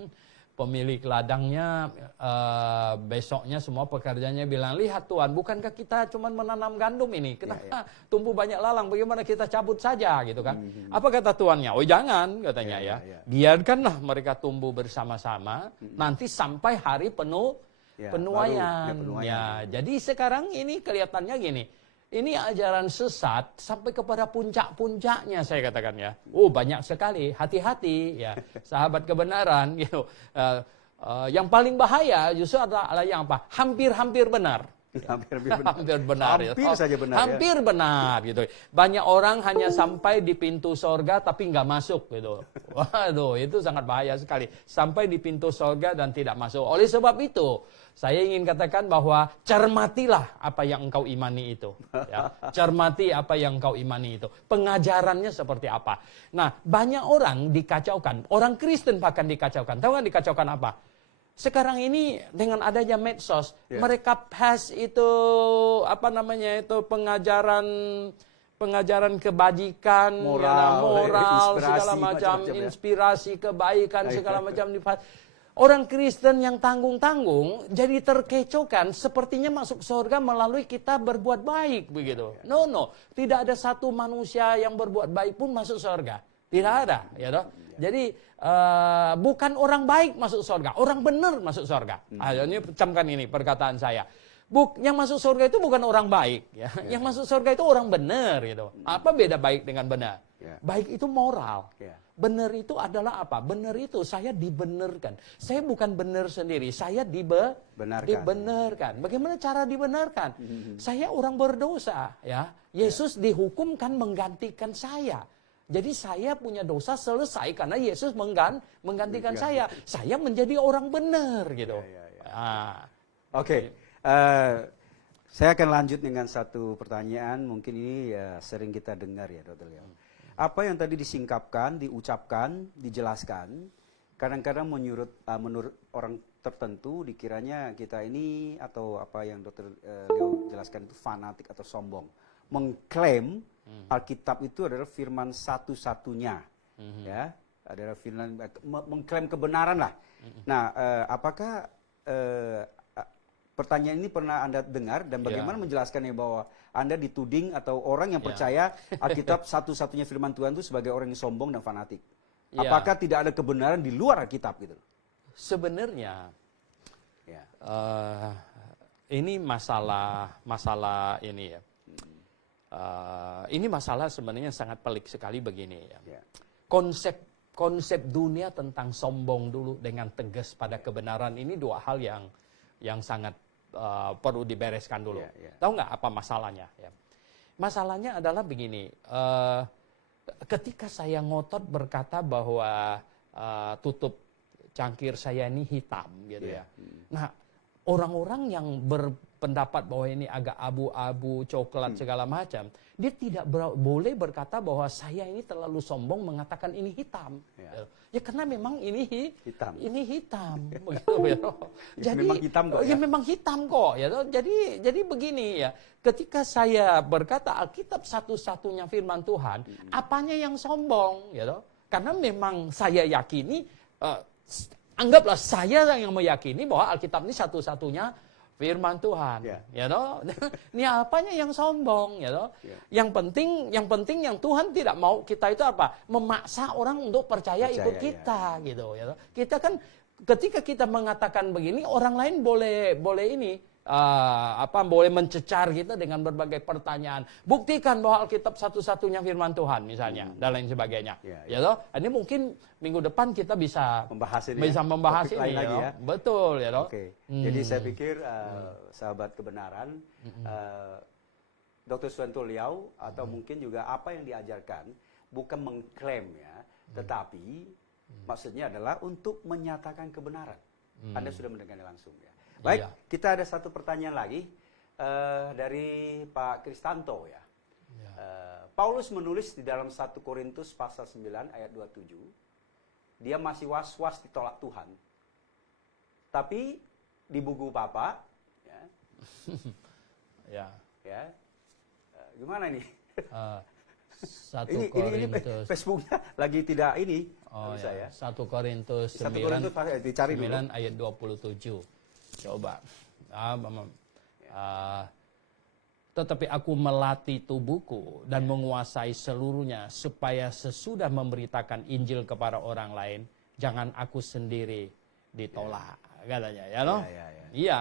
pemilik ladangnya besoknya semua pekerjanya bilang, lihat Tuhan, bukankah kita cuma menanam gandum ini? Kenapa tumbuh banyak lalang? Bagaimana kita cabut saja gitu kan? Apa kata Tuannya? Oh jangan, katanya ya. Biarkanlah mereka tumbuh bersama-sama, nanti sampai hari penuaian. Ya, jadi sekarang ini kelihatannya gini. Ini ajaran sesat sampai kepada puncak-puncaknya, saya katakan ya. Oh banyak sekali, hati-hati ya, sahabat kebenaran gitu. Yang paling bahaya justru adalah yang apa? Hampir-hampir benar. Hampir benar. Hampir benar. Hampir saja benar. Hampir benar gitu. Banyak orang hanya sampai di pintu sorga tapi nggak masuk gitu. Waduh, itu sangat bahaya sekali. Sampai di pintu sorga dan tidak masuk. Oleh sebab itu, saya ingin katakan bahwa cermatilah apa yang engkau imani itu. Ya. Cermati apa yang engkau imani itu. Pengajarannya seperti apa. Nah, banyak orang dikacaukan. Orang Kristen bahkan dikacaukan. Tahu nggak dikacaukan apa? Sekarang ini dengan adanya medsos, mereka pass itu apa namanya itu pengajaran kebajikan, moral segala macam, inspirasi kebaikan segala macam. Orang Kristen yang tanggung-tanggung jadi terkecohkan sepertinya masuk surga melalui kita berbuat baik begitu. No, tidak ada satu manusia yang berbuat baik pun masuk surga. Tidak ada, ya toh. Jadi bukan orang baik masuk surga, orang benar masuk surga. Ini camkan ini perkataan saya. Yang masuk surga itu bukan orang baik, ya. Yang masuk surga itu orang benar gitu. Apa beda baik dengan benar? Baik itu moral. Benar itu adalah apa? Benar itu saya dibenarkan. Saya bukan benar sendiri, saya dibenarkan. Bagaimana cara dibenarkan? Saya orang berdosa, ya. Yesus dihukumkan menggantikan saya. Jadi saya punya dosa selesai karena Yesus menggantikan saya. Saya menjadi orang benar gitu. Oke. Saya akan lanjut dengan satu pertanyaan, mungkin ini ya sering kita dengar ya Dr. Liao. Apa yang tadi disingkapkan, diucapkan, dijelaskan, kadang-kadang menurut orang tertentu dikiranya kita ini atau apa yang Dr. Liao jelaskan itu fanatik atau sombong. Mengklaim Alkitab itu adalah firman satu-satunya. Ya, adalah firman, mengklaim kebenaran lah. Nah, apakah pertanyaan ini pernah Anda dengar dan bagaimana menjelaskannya bahwa Anda dituding atau orang yang percaya Alkitab satu-satunya firman Tuhan itu sebagai orang yang sombong dan fanatik? Apakah tidak ada kebenaran di luar Alkitab gitu? Sebenarnya ini masalah ini ya. Ini masalah sebenarnya sangat pelik sekali begini ya. Konsep dunia tentang sombong dulu dengan tegas pada kebenaran ini dua hal yang sangat perlu dibereskan dulu. Tahu nggak apa masalahnya? Ya. Masalahnya adalah begini, ketika saya ngotot berkata bahwa tutup cangkir saya ini hitam, gitu ya. Nah, orang-orang yang berpendapat bahwa ini agak abu-abu, coklat segala macam, dia tidak boleh berkata bahwa saya ini terlalu sombong mengatakan ini hitam. Ya karena memang ini hitam. Ini hitam. Begitu, ya. Jadi memang hitam kok. Ya memang hitam kok. Ya. Jadi begini ya. Ketika saya berkata Alkitab satu-satunya firman Tuhan, apanya yang sombong? Ya. Karena memang saya yakini, anggaplah saya yang meyakini bahwa Alkitab ini satu-satunya firman Tuhan, ya toh. Ini apanya yang sombong, ya toh. Yang penting yang Tuhan tidak mau kita itu apa? Memaksa orang untuk percaya ikut kita, gitu, ya toh. Kita kan ketika kita mengatakan begini, orang lain boleh ini boleh mencecar kita dengan berbagai pertanyaan. Buktikan bahwa Alkitab satu-satunya firman Tuhan misalnya dan lain sebagainya. Ya toh. Ini mungkin minggu depan kita bisa membahas ini lagi ya. Betul ya toh. Jadi saya pikir sahabat kebenaran Dr. Suwanto Liao atau mungkin juga apa yang diajarkan bukan mengklaim ya, tetapi maksudnya adalah untuk menyatakan kebenaran. Anda sudah mendengarnya langsung ya. Baik, kita ada satu pertanyaan lagi dari Pak Kristanto ya. Paulus menulis di dalam 1 Korintus pasal 9 ayat 27, dia masih was-was ditolak Tuhan. Tapi di buku Papa, gimana nih? 1 Korintus. Ini Facebooknya lagi tidak ini. 1 Korintus 9 ayat 27. Coba. Tetapi aku melatih tubuhku dan menguasai seluruhnya supaya sesudah memberitakan Injil kepada orang lain, jangan aku sendiri ditolak, katanya ya loh. Iya.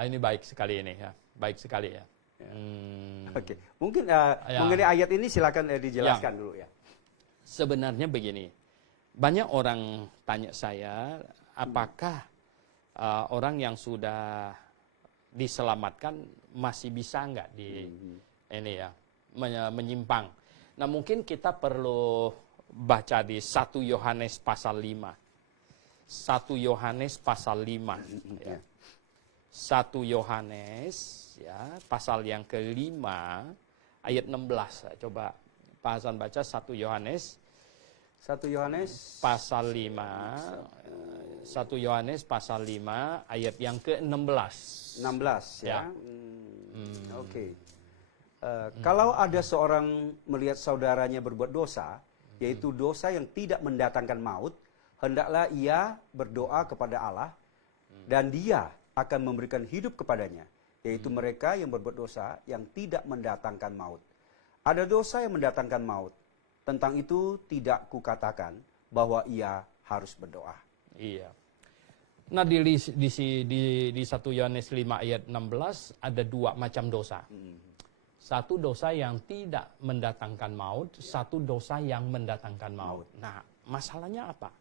Ini baik sekali ini ya. Baik sekali ya. Oke. Mungkin mengenai ayat ini silakan dijelaskan dulu ya. Sebenarnya begini. Banyak orang tanya saya, apakah orang yang sudah diselamatkan masih bisa nggak ini ya menyimpang? Nah mungkin kita perlu baca di 1 Yohanes pasal 5. 1 Yohanes pasal 5 ya. 1 Yohanes ya pasal yang ke-5 ayat 16. Coba Pak Hasan baca 1 Yohanes. 1 Yohanes pasal 5 ayat yang ke-16. 16 ya. Oke. Kalau ada seorang melihat saudaranya berbuat dosa yaitu dosa yang tidak mendatangkan maut, hendaklah ia berdoa kepada Allah, dan Dia akan memberikan hidup kepadanya, yaitu mereka yang berbuat dosa yang tidak mendatangkan maut. Ada dosa yang mendatangkan maut. Tentang itu tidak kukatakan bahwa ia harus berdoa. Iya. Nah di 1 Yohanes 5 ayat 16 ada dua macam dosa. Satu dosa yang tidak mendatangkan maut, satu dosa yang mendatangkan maut. Nah masalahnya apa?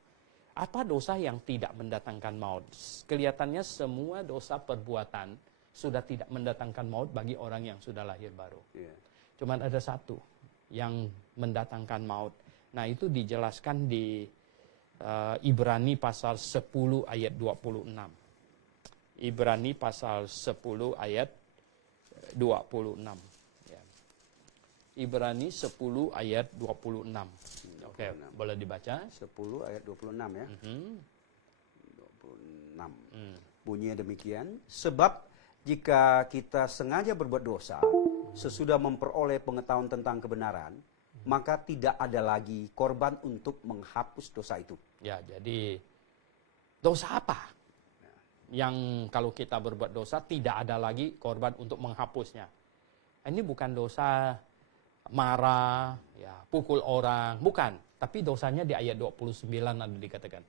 Apa dosa yang tidak mendatangkan maut? Kelihatannya semua dosa perbuatan sudah tidak mendatangkan maut bagi orang yang sudah lahir baru. Cuman ada satu yang mendatangkan maut. Nah itu dijelaskan di Ibrani pasal 10 ayat 26. Ibrani pasal 10 ayat 26. Ya. Ibrani 10 ayat 26. Oke, boleh dibaca? 10 ayat 26 ya. 26. Bunyinya demikian. Sebab jika kita sengaja berbuat dosa, sesudah memperoleh pengetahuan tentang kebenaran, maka tidak ada lagi korban untuk menghapus dosa itu. Ya, jadi dosa apa? Yang kalau kita berbuat dosa tidak ada lagi korban untuk menghapusnya. Ini bukan dosa marah, ya, pukul orang, bukan. Tapi dosanya di ayat 29 ada dikatakan.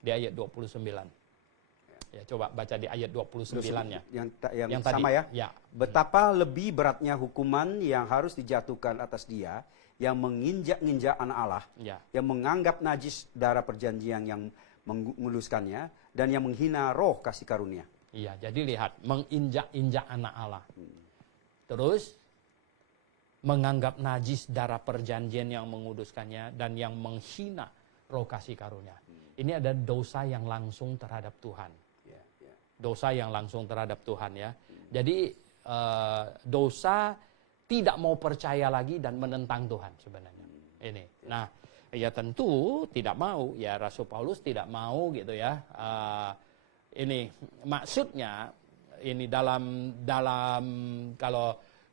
Di ayat 29. Ya, coba baca di ayat 29-nya. Yang tadi, sama ya? Ya. Betapa lebih beratnya hukuman yang harus dijatuhkan atas dia yang menginjak-injak anak Allah, Ya. yang menganggap najis darah perjanjian yang menguluskannya, dan yang menghina roh kasih karunia. Iya, jadi lihat, menginjak-injak anak Allah. Terus, menganggap najis darah perjanjian yang menguduskannya, dan yang menghina roh kasih karunia. Ini ada dosa yang langsung terhadap Tuhan. Dosa yang langsung terhadap Tuhan ya. Jadi, dosa tidak mau percaya lagi dan menentang Tuhan sebenarnya. Ini. Nah, ya tentu tidak mau, ya Rasul Paulus tidak mau gitu ya. Ini maksudnya ini dalam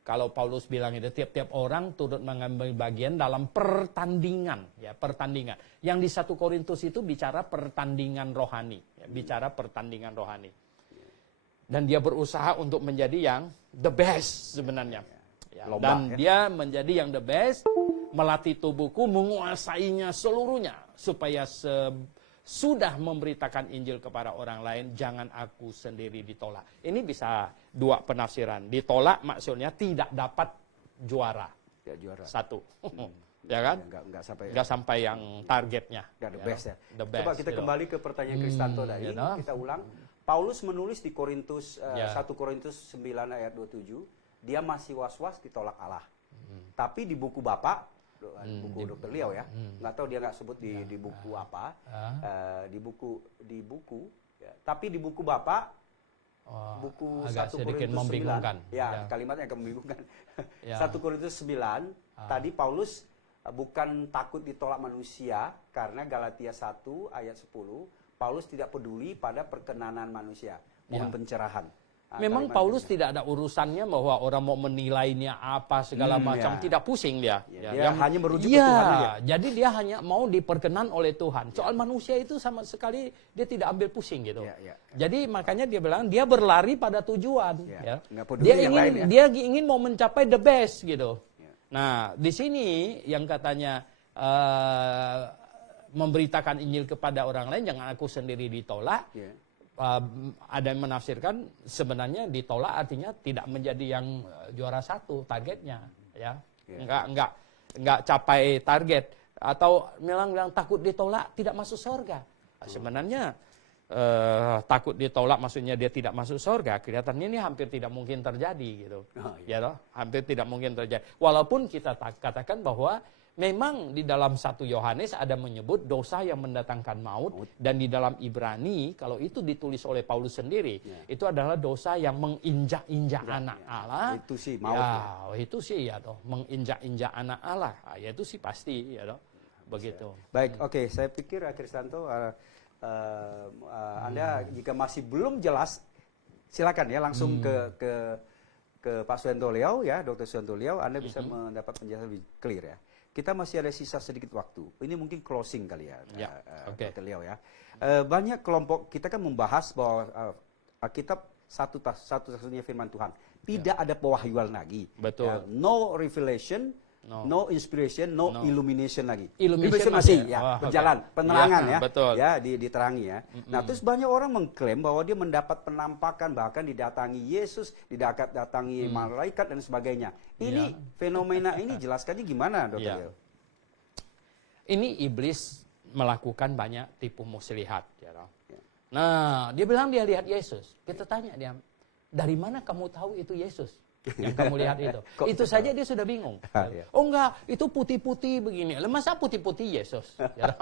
kalau Paulus bilang itu tiap-tiap orang turut mengambil bagian dalam pertandingan, ya pertandingan. Yang di 1 Korintus itu bicara pertandingan rohani, ya, bicara pertandingan rohani. Dan dia berusaha untuk menjadi yang the best sebenarnya. Ya, dan dia menjadi yang the best, melatih tubuhku, menguasainya seluruhnya, supaya sudah memberitakan Injil kepada orang lain, jangan aku sendiri ditolak. Ini bisa dua penafsiran. Ditolak maksudnya tidak dapat juara. Ya, juara. Satu. Ya kan? Nggak sampai yang targetnya. Nggak the best ya. The best, coba kita kembali ke pertanyaan Kristanto tadi. Kita ulang. Paulus menulis di Korintus 1 Korintus 9 ayat 27. Dia masih was-was ditolak Allah. Tapi di buku Bapak, buku Dr. Liao ya, nggak tahu dia nggak sebut di buku apa, di buku, ya. Tapi di buku Bapak, buku 1 Korintus 9, ya, kalimatnya agak membingungkan. 1 Korintus 9, tadi Paulus bukan takut ditolak manusia, karena Galatia 1 ayat 10, Paulus tidak peduli pada perkenanan manusia, mohon pencerahan. Memang Paulus tidak ada urusannya bahwa orang mau menilainya apa segala macam, tidak pusing dia. Dia hanya merujuk ke Tuhan aja. Jadi dia hanya mau diperkenan oleh Tuhan. Soal manusia itu sama sekali dia tidak ambil pusing gitu. Jadi makanya dia bilang dia berlari pada tujuan. Dia ingin mau mencapai the best gitu. Nah di sini yang katanya memberitakan Injil kepada orang lain, jangan aku sendiri ditolak. Ada yang menafsirkan sebenarnya ditolak artinya tidak menjadi yang juara satu targetnya, ya, nggak capai target, atau bilang takut ditolak tidak masuk surga. Sebenarnya takut ditolak maksudnya dia tidak masuk surga, kelihatannya ini hampir tidak mungkin terjadi gitu, ya toh, hampir tidak mungkin terjadi. Walaupun kita katakan bahwa memang di dalam 1 Yohanes ada menyebut dosa yang mendatangkan maut, dan di dalam Ibrani kalau itu ditulis oleh Paulus sendiri, itu adalah dosa yang menginjak-injak anak Allah. Itu sih maut. Itu sih ya toh, menginjak-injak anak Allah. Ya itu sih pasti ya toh. Begitu. Baik, oke, saya pikir Kristanto Anda jika masih belum jelas, silakan ya langsung ke Pak Suyanto Liao ya, Dr. Suyanto Liao, Anda bisa mendapat penjelasan lebih clear ya. kita masih ada sisa sedikit waktu. Ini mungkin closing kali ya, Ya, oke. Dr. Leo ya. Banyak kelompok, kita kan membahas bahwa Alkitab satu-satunya firman Tuhan. Tidak ada pewahyuan lagi. Betul. Ya, no revelation, no inspiration, no illumination lagi. Illumination masih masih. ya, Oh, berjalan, oke. penerangan Iya, ya. betul. Ya, diterangi ya. Nah, terus banyak orang mengklaim bahwa dia mendapat penampakan, bahkan didatangi Yesus, didatangi malaikat dan sebagainya. Ini fenomena ini jelaskannya gimana, Dr. Iya. Leo? Ini iblis melakukan banyak tipu muslihat. Ya. Nah, dia bilang dia lihat Yesus. Kita tanya dia, dari mana kamu tahu itu Yesus? Yang kamu lihat itu. Itu saja dia sudah bingung. Iya. Oh enggak, itu putih-putih begini. Lah masa putih-putih Yesus? Ya,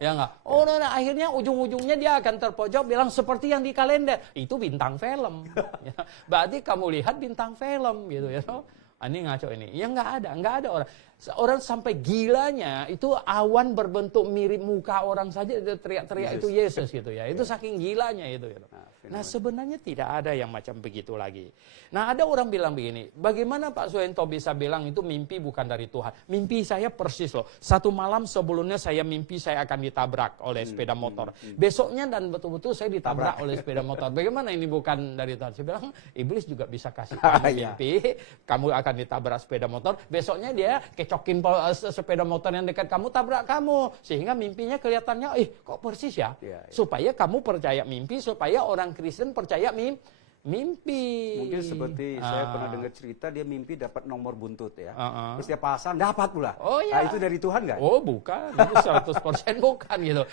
ya enggak. Oh nah, akhirnya ujung-ujungnya dia akan terpojok bilang seperti yang di kalender. Itu bintang film. Ya. Berarti kamu lihat bintang film gitu ya. Ini ngaco ini. Ya enggak ada orang. Orang sampai gilanya itu awan berbentuk mirip muka orang saja teriak-teriak itu Yesus gitu ya. Itu saking gilanya itu. Ya. Nah sebenarnya tidak ada yang macam begitu lagi. Nah ada orang bilang begini, bagaimana Pak Suhento bisa bilang itu mimpi bukan dari Tuhan? Mimpi saya persis loh. Satu malam sebelumnya saya mimpi saya akan ditabrak oleh sepeda motor. Besoknya dan betul-betul saya ditabrak oleh sepeda motor. Bagaimana ini bukan dari Tuhan? Saya bilang iblis juga bisa kasih kamu mimpi, kamu akan ditabrak sepeda motor. Besoknya dia kecokin sepeda motor yang dekat kamu, tabrak kamu. Sehingga mimpinya kelihatannya, kok persis ya? Supaya kamu percaya mimpi, supaya orang Kristen percaya mimpi. Mungkin seperti saya pernah dengar cerita dia mimpi dapat nomor buntut ya. Terus dia pasang dapat pula. Oh iya. Nah, itu dari Tuhan nggak? Oh bukan, itu 100% bukan gitu.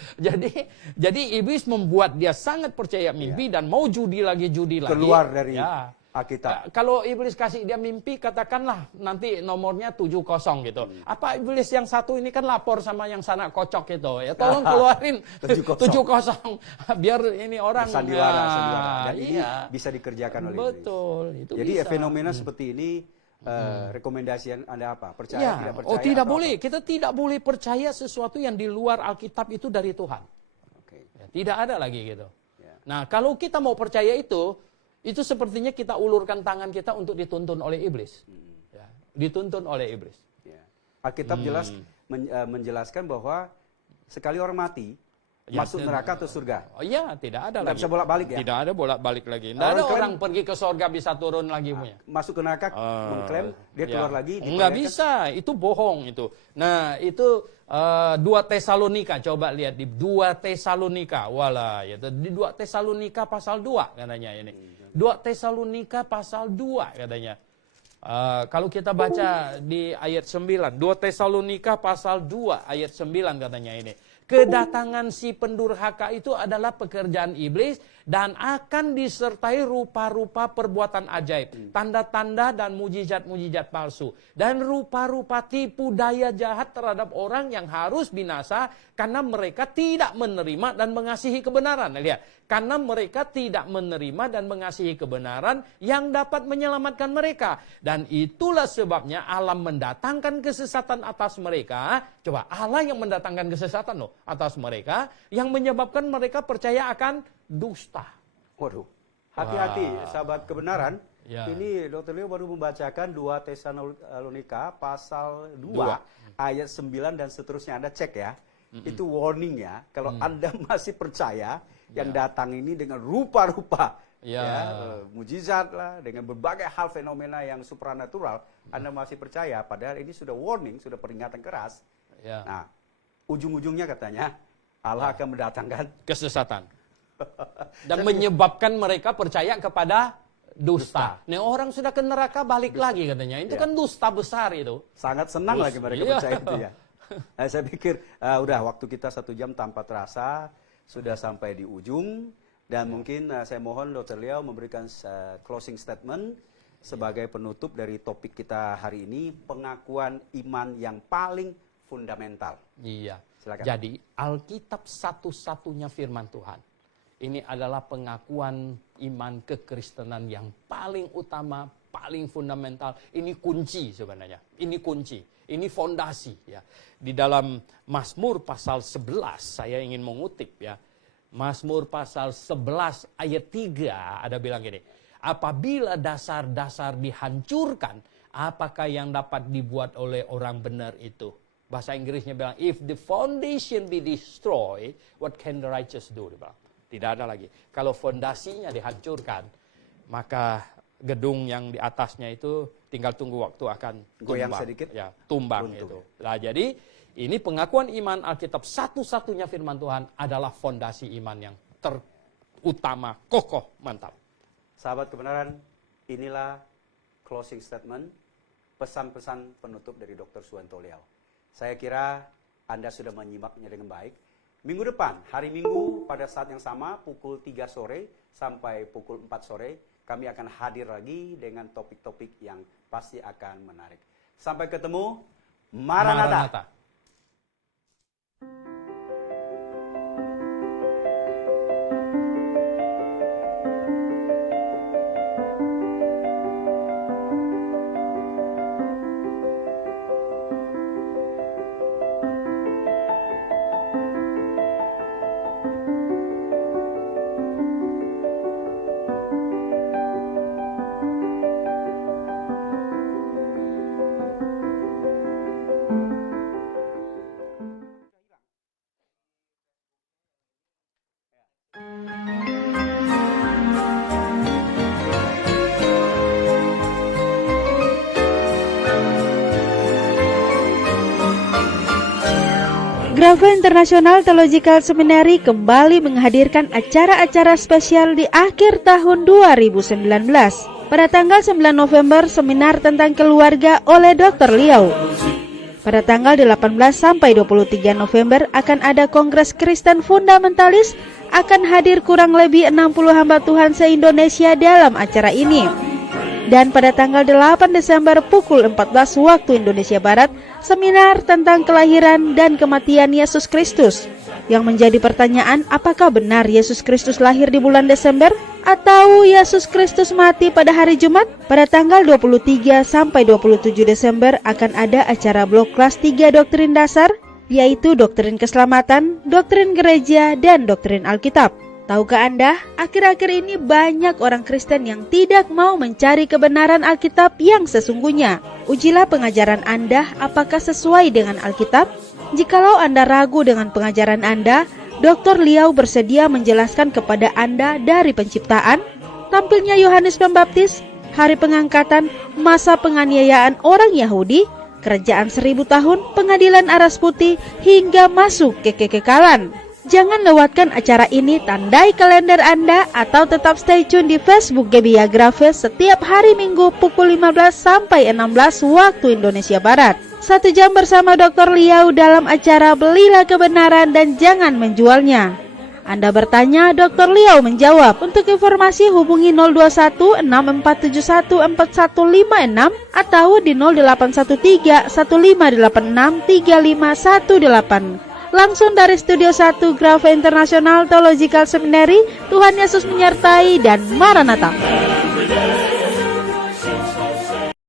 Jadi iblis membuat dia sangat percaya mimpi dan mau judi lagi. Keluar dari Alkitab. Kalau iblis kasih dia mimpi, katakanlah nanti nomornya 70 gitu. Apa iblis yang satu ini kan lapor sama yang sana kocok itu. Ya tolong keluarin 70. Biar ini orang sandiwara. Dan ini iya. bisa dikerjakan oleh Betul, iblis. itu Jadi bisa. Fenomena seperti ini rekomendasi Anda apa? Percaya tidak percaya? Oh tidak atau boleh. apa? Kita tidak boleh percaya sesuatu yang di luar Alkitab itu dari Tuhan. Oke. Ya, tidak ada lagi gitu. Ya. Nah kalau kita mau percaya itu sepertinya kita ulurkan tangan kita untuk dituntun oleh iblis. Ya, dituntun oleh iblis. Ya. Alkitab jelas menjelaskan bahwa sekali orang mati, masuk neraka atau surga. Oh iya, tidak ada Nggak lagi. bisa bolak-balik ya? Tidak ada bolak-balik lagi. Tidak Orang ada klaim- orang pergi ke surga bisa turun lagi punya. Masuk ke neraka, mengklaim dia keluar lagi. Enggak bisa, itu bohong itu. Nah, itu 2 Tesalonika, coba lihat di 2 Tesalonika. Walah, ya, di 2 Tesalonika pasal 2 katanya ini. 2 Tesalonika pasal 2 katanya. Kalau kita baca di ayat 9, 2 Tesalonika pasal 2 ayat 9 katanya ini. Kedatangan si pendurhaka itu adalah pekerjaan iblis dan akan disertai rupa-rupa perbuatan ajaib, tanda-tanda dan mujizat-mujizat palsu, dan rupa-rupa tipu daya jahat terhadap orang yang harus binasa karena mereka tidak menerima dan mengasihi kebenaran. Lihat, karena mereka tidak menerima dan mengasihi kebenaran yang dapat menyelamatkan mereka. Dan itulah sebabnya Allah mendatangkan kesesatan atas mereka. Coba, Allah yang mendatangkan kesesatan loh atas mereka, yang menyebabkan mereka percaya akan dusta. Waduh, hati-hati sahabat kebenaran. Ya. Ini Dr. Leo baru membacakan 2 Tesalonika pasal 2 ayat 9 dan seterusnya. Anda cek ya. Itu warning ya. Kalau Anda masih percaya yang datang ini dengan rupa-rupa mujizat lah, dengan berbagai hal fenomena yang supranatural, Anda masih percaya, padahal ini sudah warning, sudah peringatan keras. Ya. Nah, ujung-ujungnya katanya Allah akan mendatangkan Kesesatan. Dan menyebabkan mereka percaya kepada dusta. Nah, orang sudah ke neraka balik lagi katanya. Itu kan dusta besar itu. sangat senang lagi mereka Iya. percaya itu ya. Nah, saya pikir udah waktu kita 1 jam tanpa terasa sudah sampai di ujung dan mungkin saya mohon Dr. Leo memberikan closing statement sebagai penutup dari topik kita hari ini, pengakuan iman yang paling fundamental. Iya. Silakan. Jadi Alkitab satu-satunya firman Tuhan. Ini adalah pengakuan iman kekristenan yang paling utama, paling fundamental. Ini kunci sebenarnya. Ini kunci. Ini fondasi ya. Di dalam Mazmur pasal 11 saya ingin mengutip ya. Mazmur pasal 11 ayat 3 ada bilang gini. Apabila dasar-dasar dihancurkan, apakah yang dapat dibuat oleh orang benar itu? Bahasa Inggrisnya bilang, if the foundation be destroyed, what can the righteous do? Dia bilang. Tidak ada lagi. Kalau fondasinya dihancurkan, maka gedung yang di atasnya itu tinggal tunggu waktu akan goyang tumbang. sedikit, Ya, tumbang runtuh. itu. Nah, jadi ini pengakuan iman Alkitab satu-satunya firman Tuhan adalah fondasi iman yang terutama, kokoh, mantap. Sahabat kebenaran, inilah closing statement, pesan-pesan penutup dari Dr. Suwanto Liao. Saya kira Anda sudah menyimaknya dengan baik. Minggu depan, hari Minggu pada saat yang sama, pukul 3 sore sampai pukul 4 sore, kami akan hadir lagi dengan topik-topik yang pasti akan menarik. Sampai ketemu, Maranatha. Grafe International Theological Seminary kembali menghadirkan acara-acara spesial di akhir tahun 2019. Pada tanggal 9 November, seminar tentang keluarga oleh Dr. Liao. Pada tanggal 18 sampai 23 November akan ada Kongres Kristen Fundamentalis, akan hadir kurang lebih 60 hamba Tuhan se-Indonesia dalam acara ini. Dan pada tanggal 8 Desember pukul 14 waktu Indonesia Barat, seminar tentang kelahiran dan kematian Yesus Kristus. Yang menjadi pertanyaan, apakah benar Yesus Kristus lahir di bulan Desember? Atau Yesus Kristus mati pada hari Jumat? Pada tanggal 23 sampai 27 Desember akan ada acara blok kelas 3 doktrin dasar, yaitu doktrin keselamatan, doktrin gereja, dan doktrin Alkitab. Tahukah Anda, akhir-akhir ini banyak orang Kristen yang tidak mau mencari kebenaran Alkitab yang sesungguhnya. Ujilah pengajaran Anda apakah sesuai dengan Alkitab. Jikalau Anda ragu dengan pengajaran Anda, Dr. Liao bersedia menjelaskan kepada Anda dari penciptaan, tampilnya Yohanes Pembaptis, hari pengangkatan, masa penganiayaan orang Yahudi, kerajaan 1000 tahun, pengadilan aras putih, hingga masuk ke kekekalan. Jangan lewatkan acara ini, tandai kalender Anda atau tetap stay tune di Facebook Gebiya Grafe setiap hari Minggu pukul 15 sampai 16 waktu Indonesia Barat. 1 jam bersama Dr. Liao dalam acara Belilah Kebenaran dan Jangan Menjualnya. Anda bertanya, Dr. Liao menjawab. Untuk informasi hubungi 021 6471 4156 atau di 0813 1586 3518. Langsung dari Studio 1 Grafe International Theological Seminary, Tuhan Yesus menyertai dan Maranatha.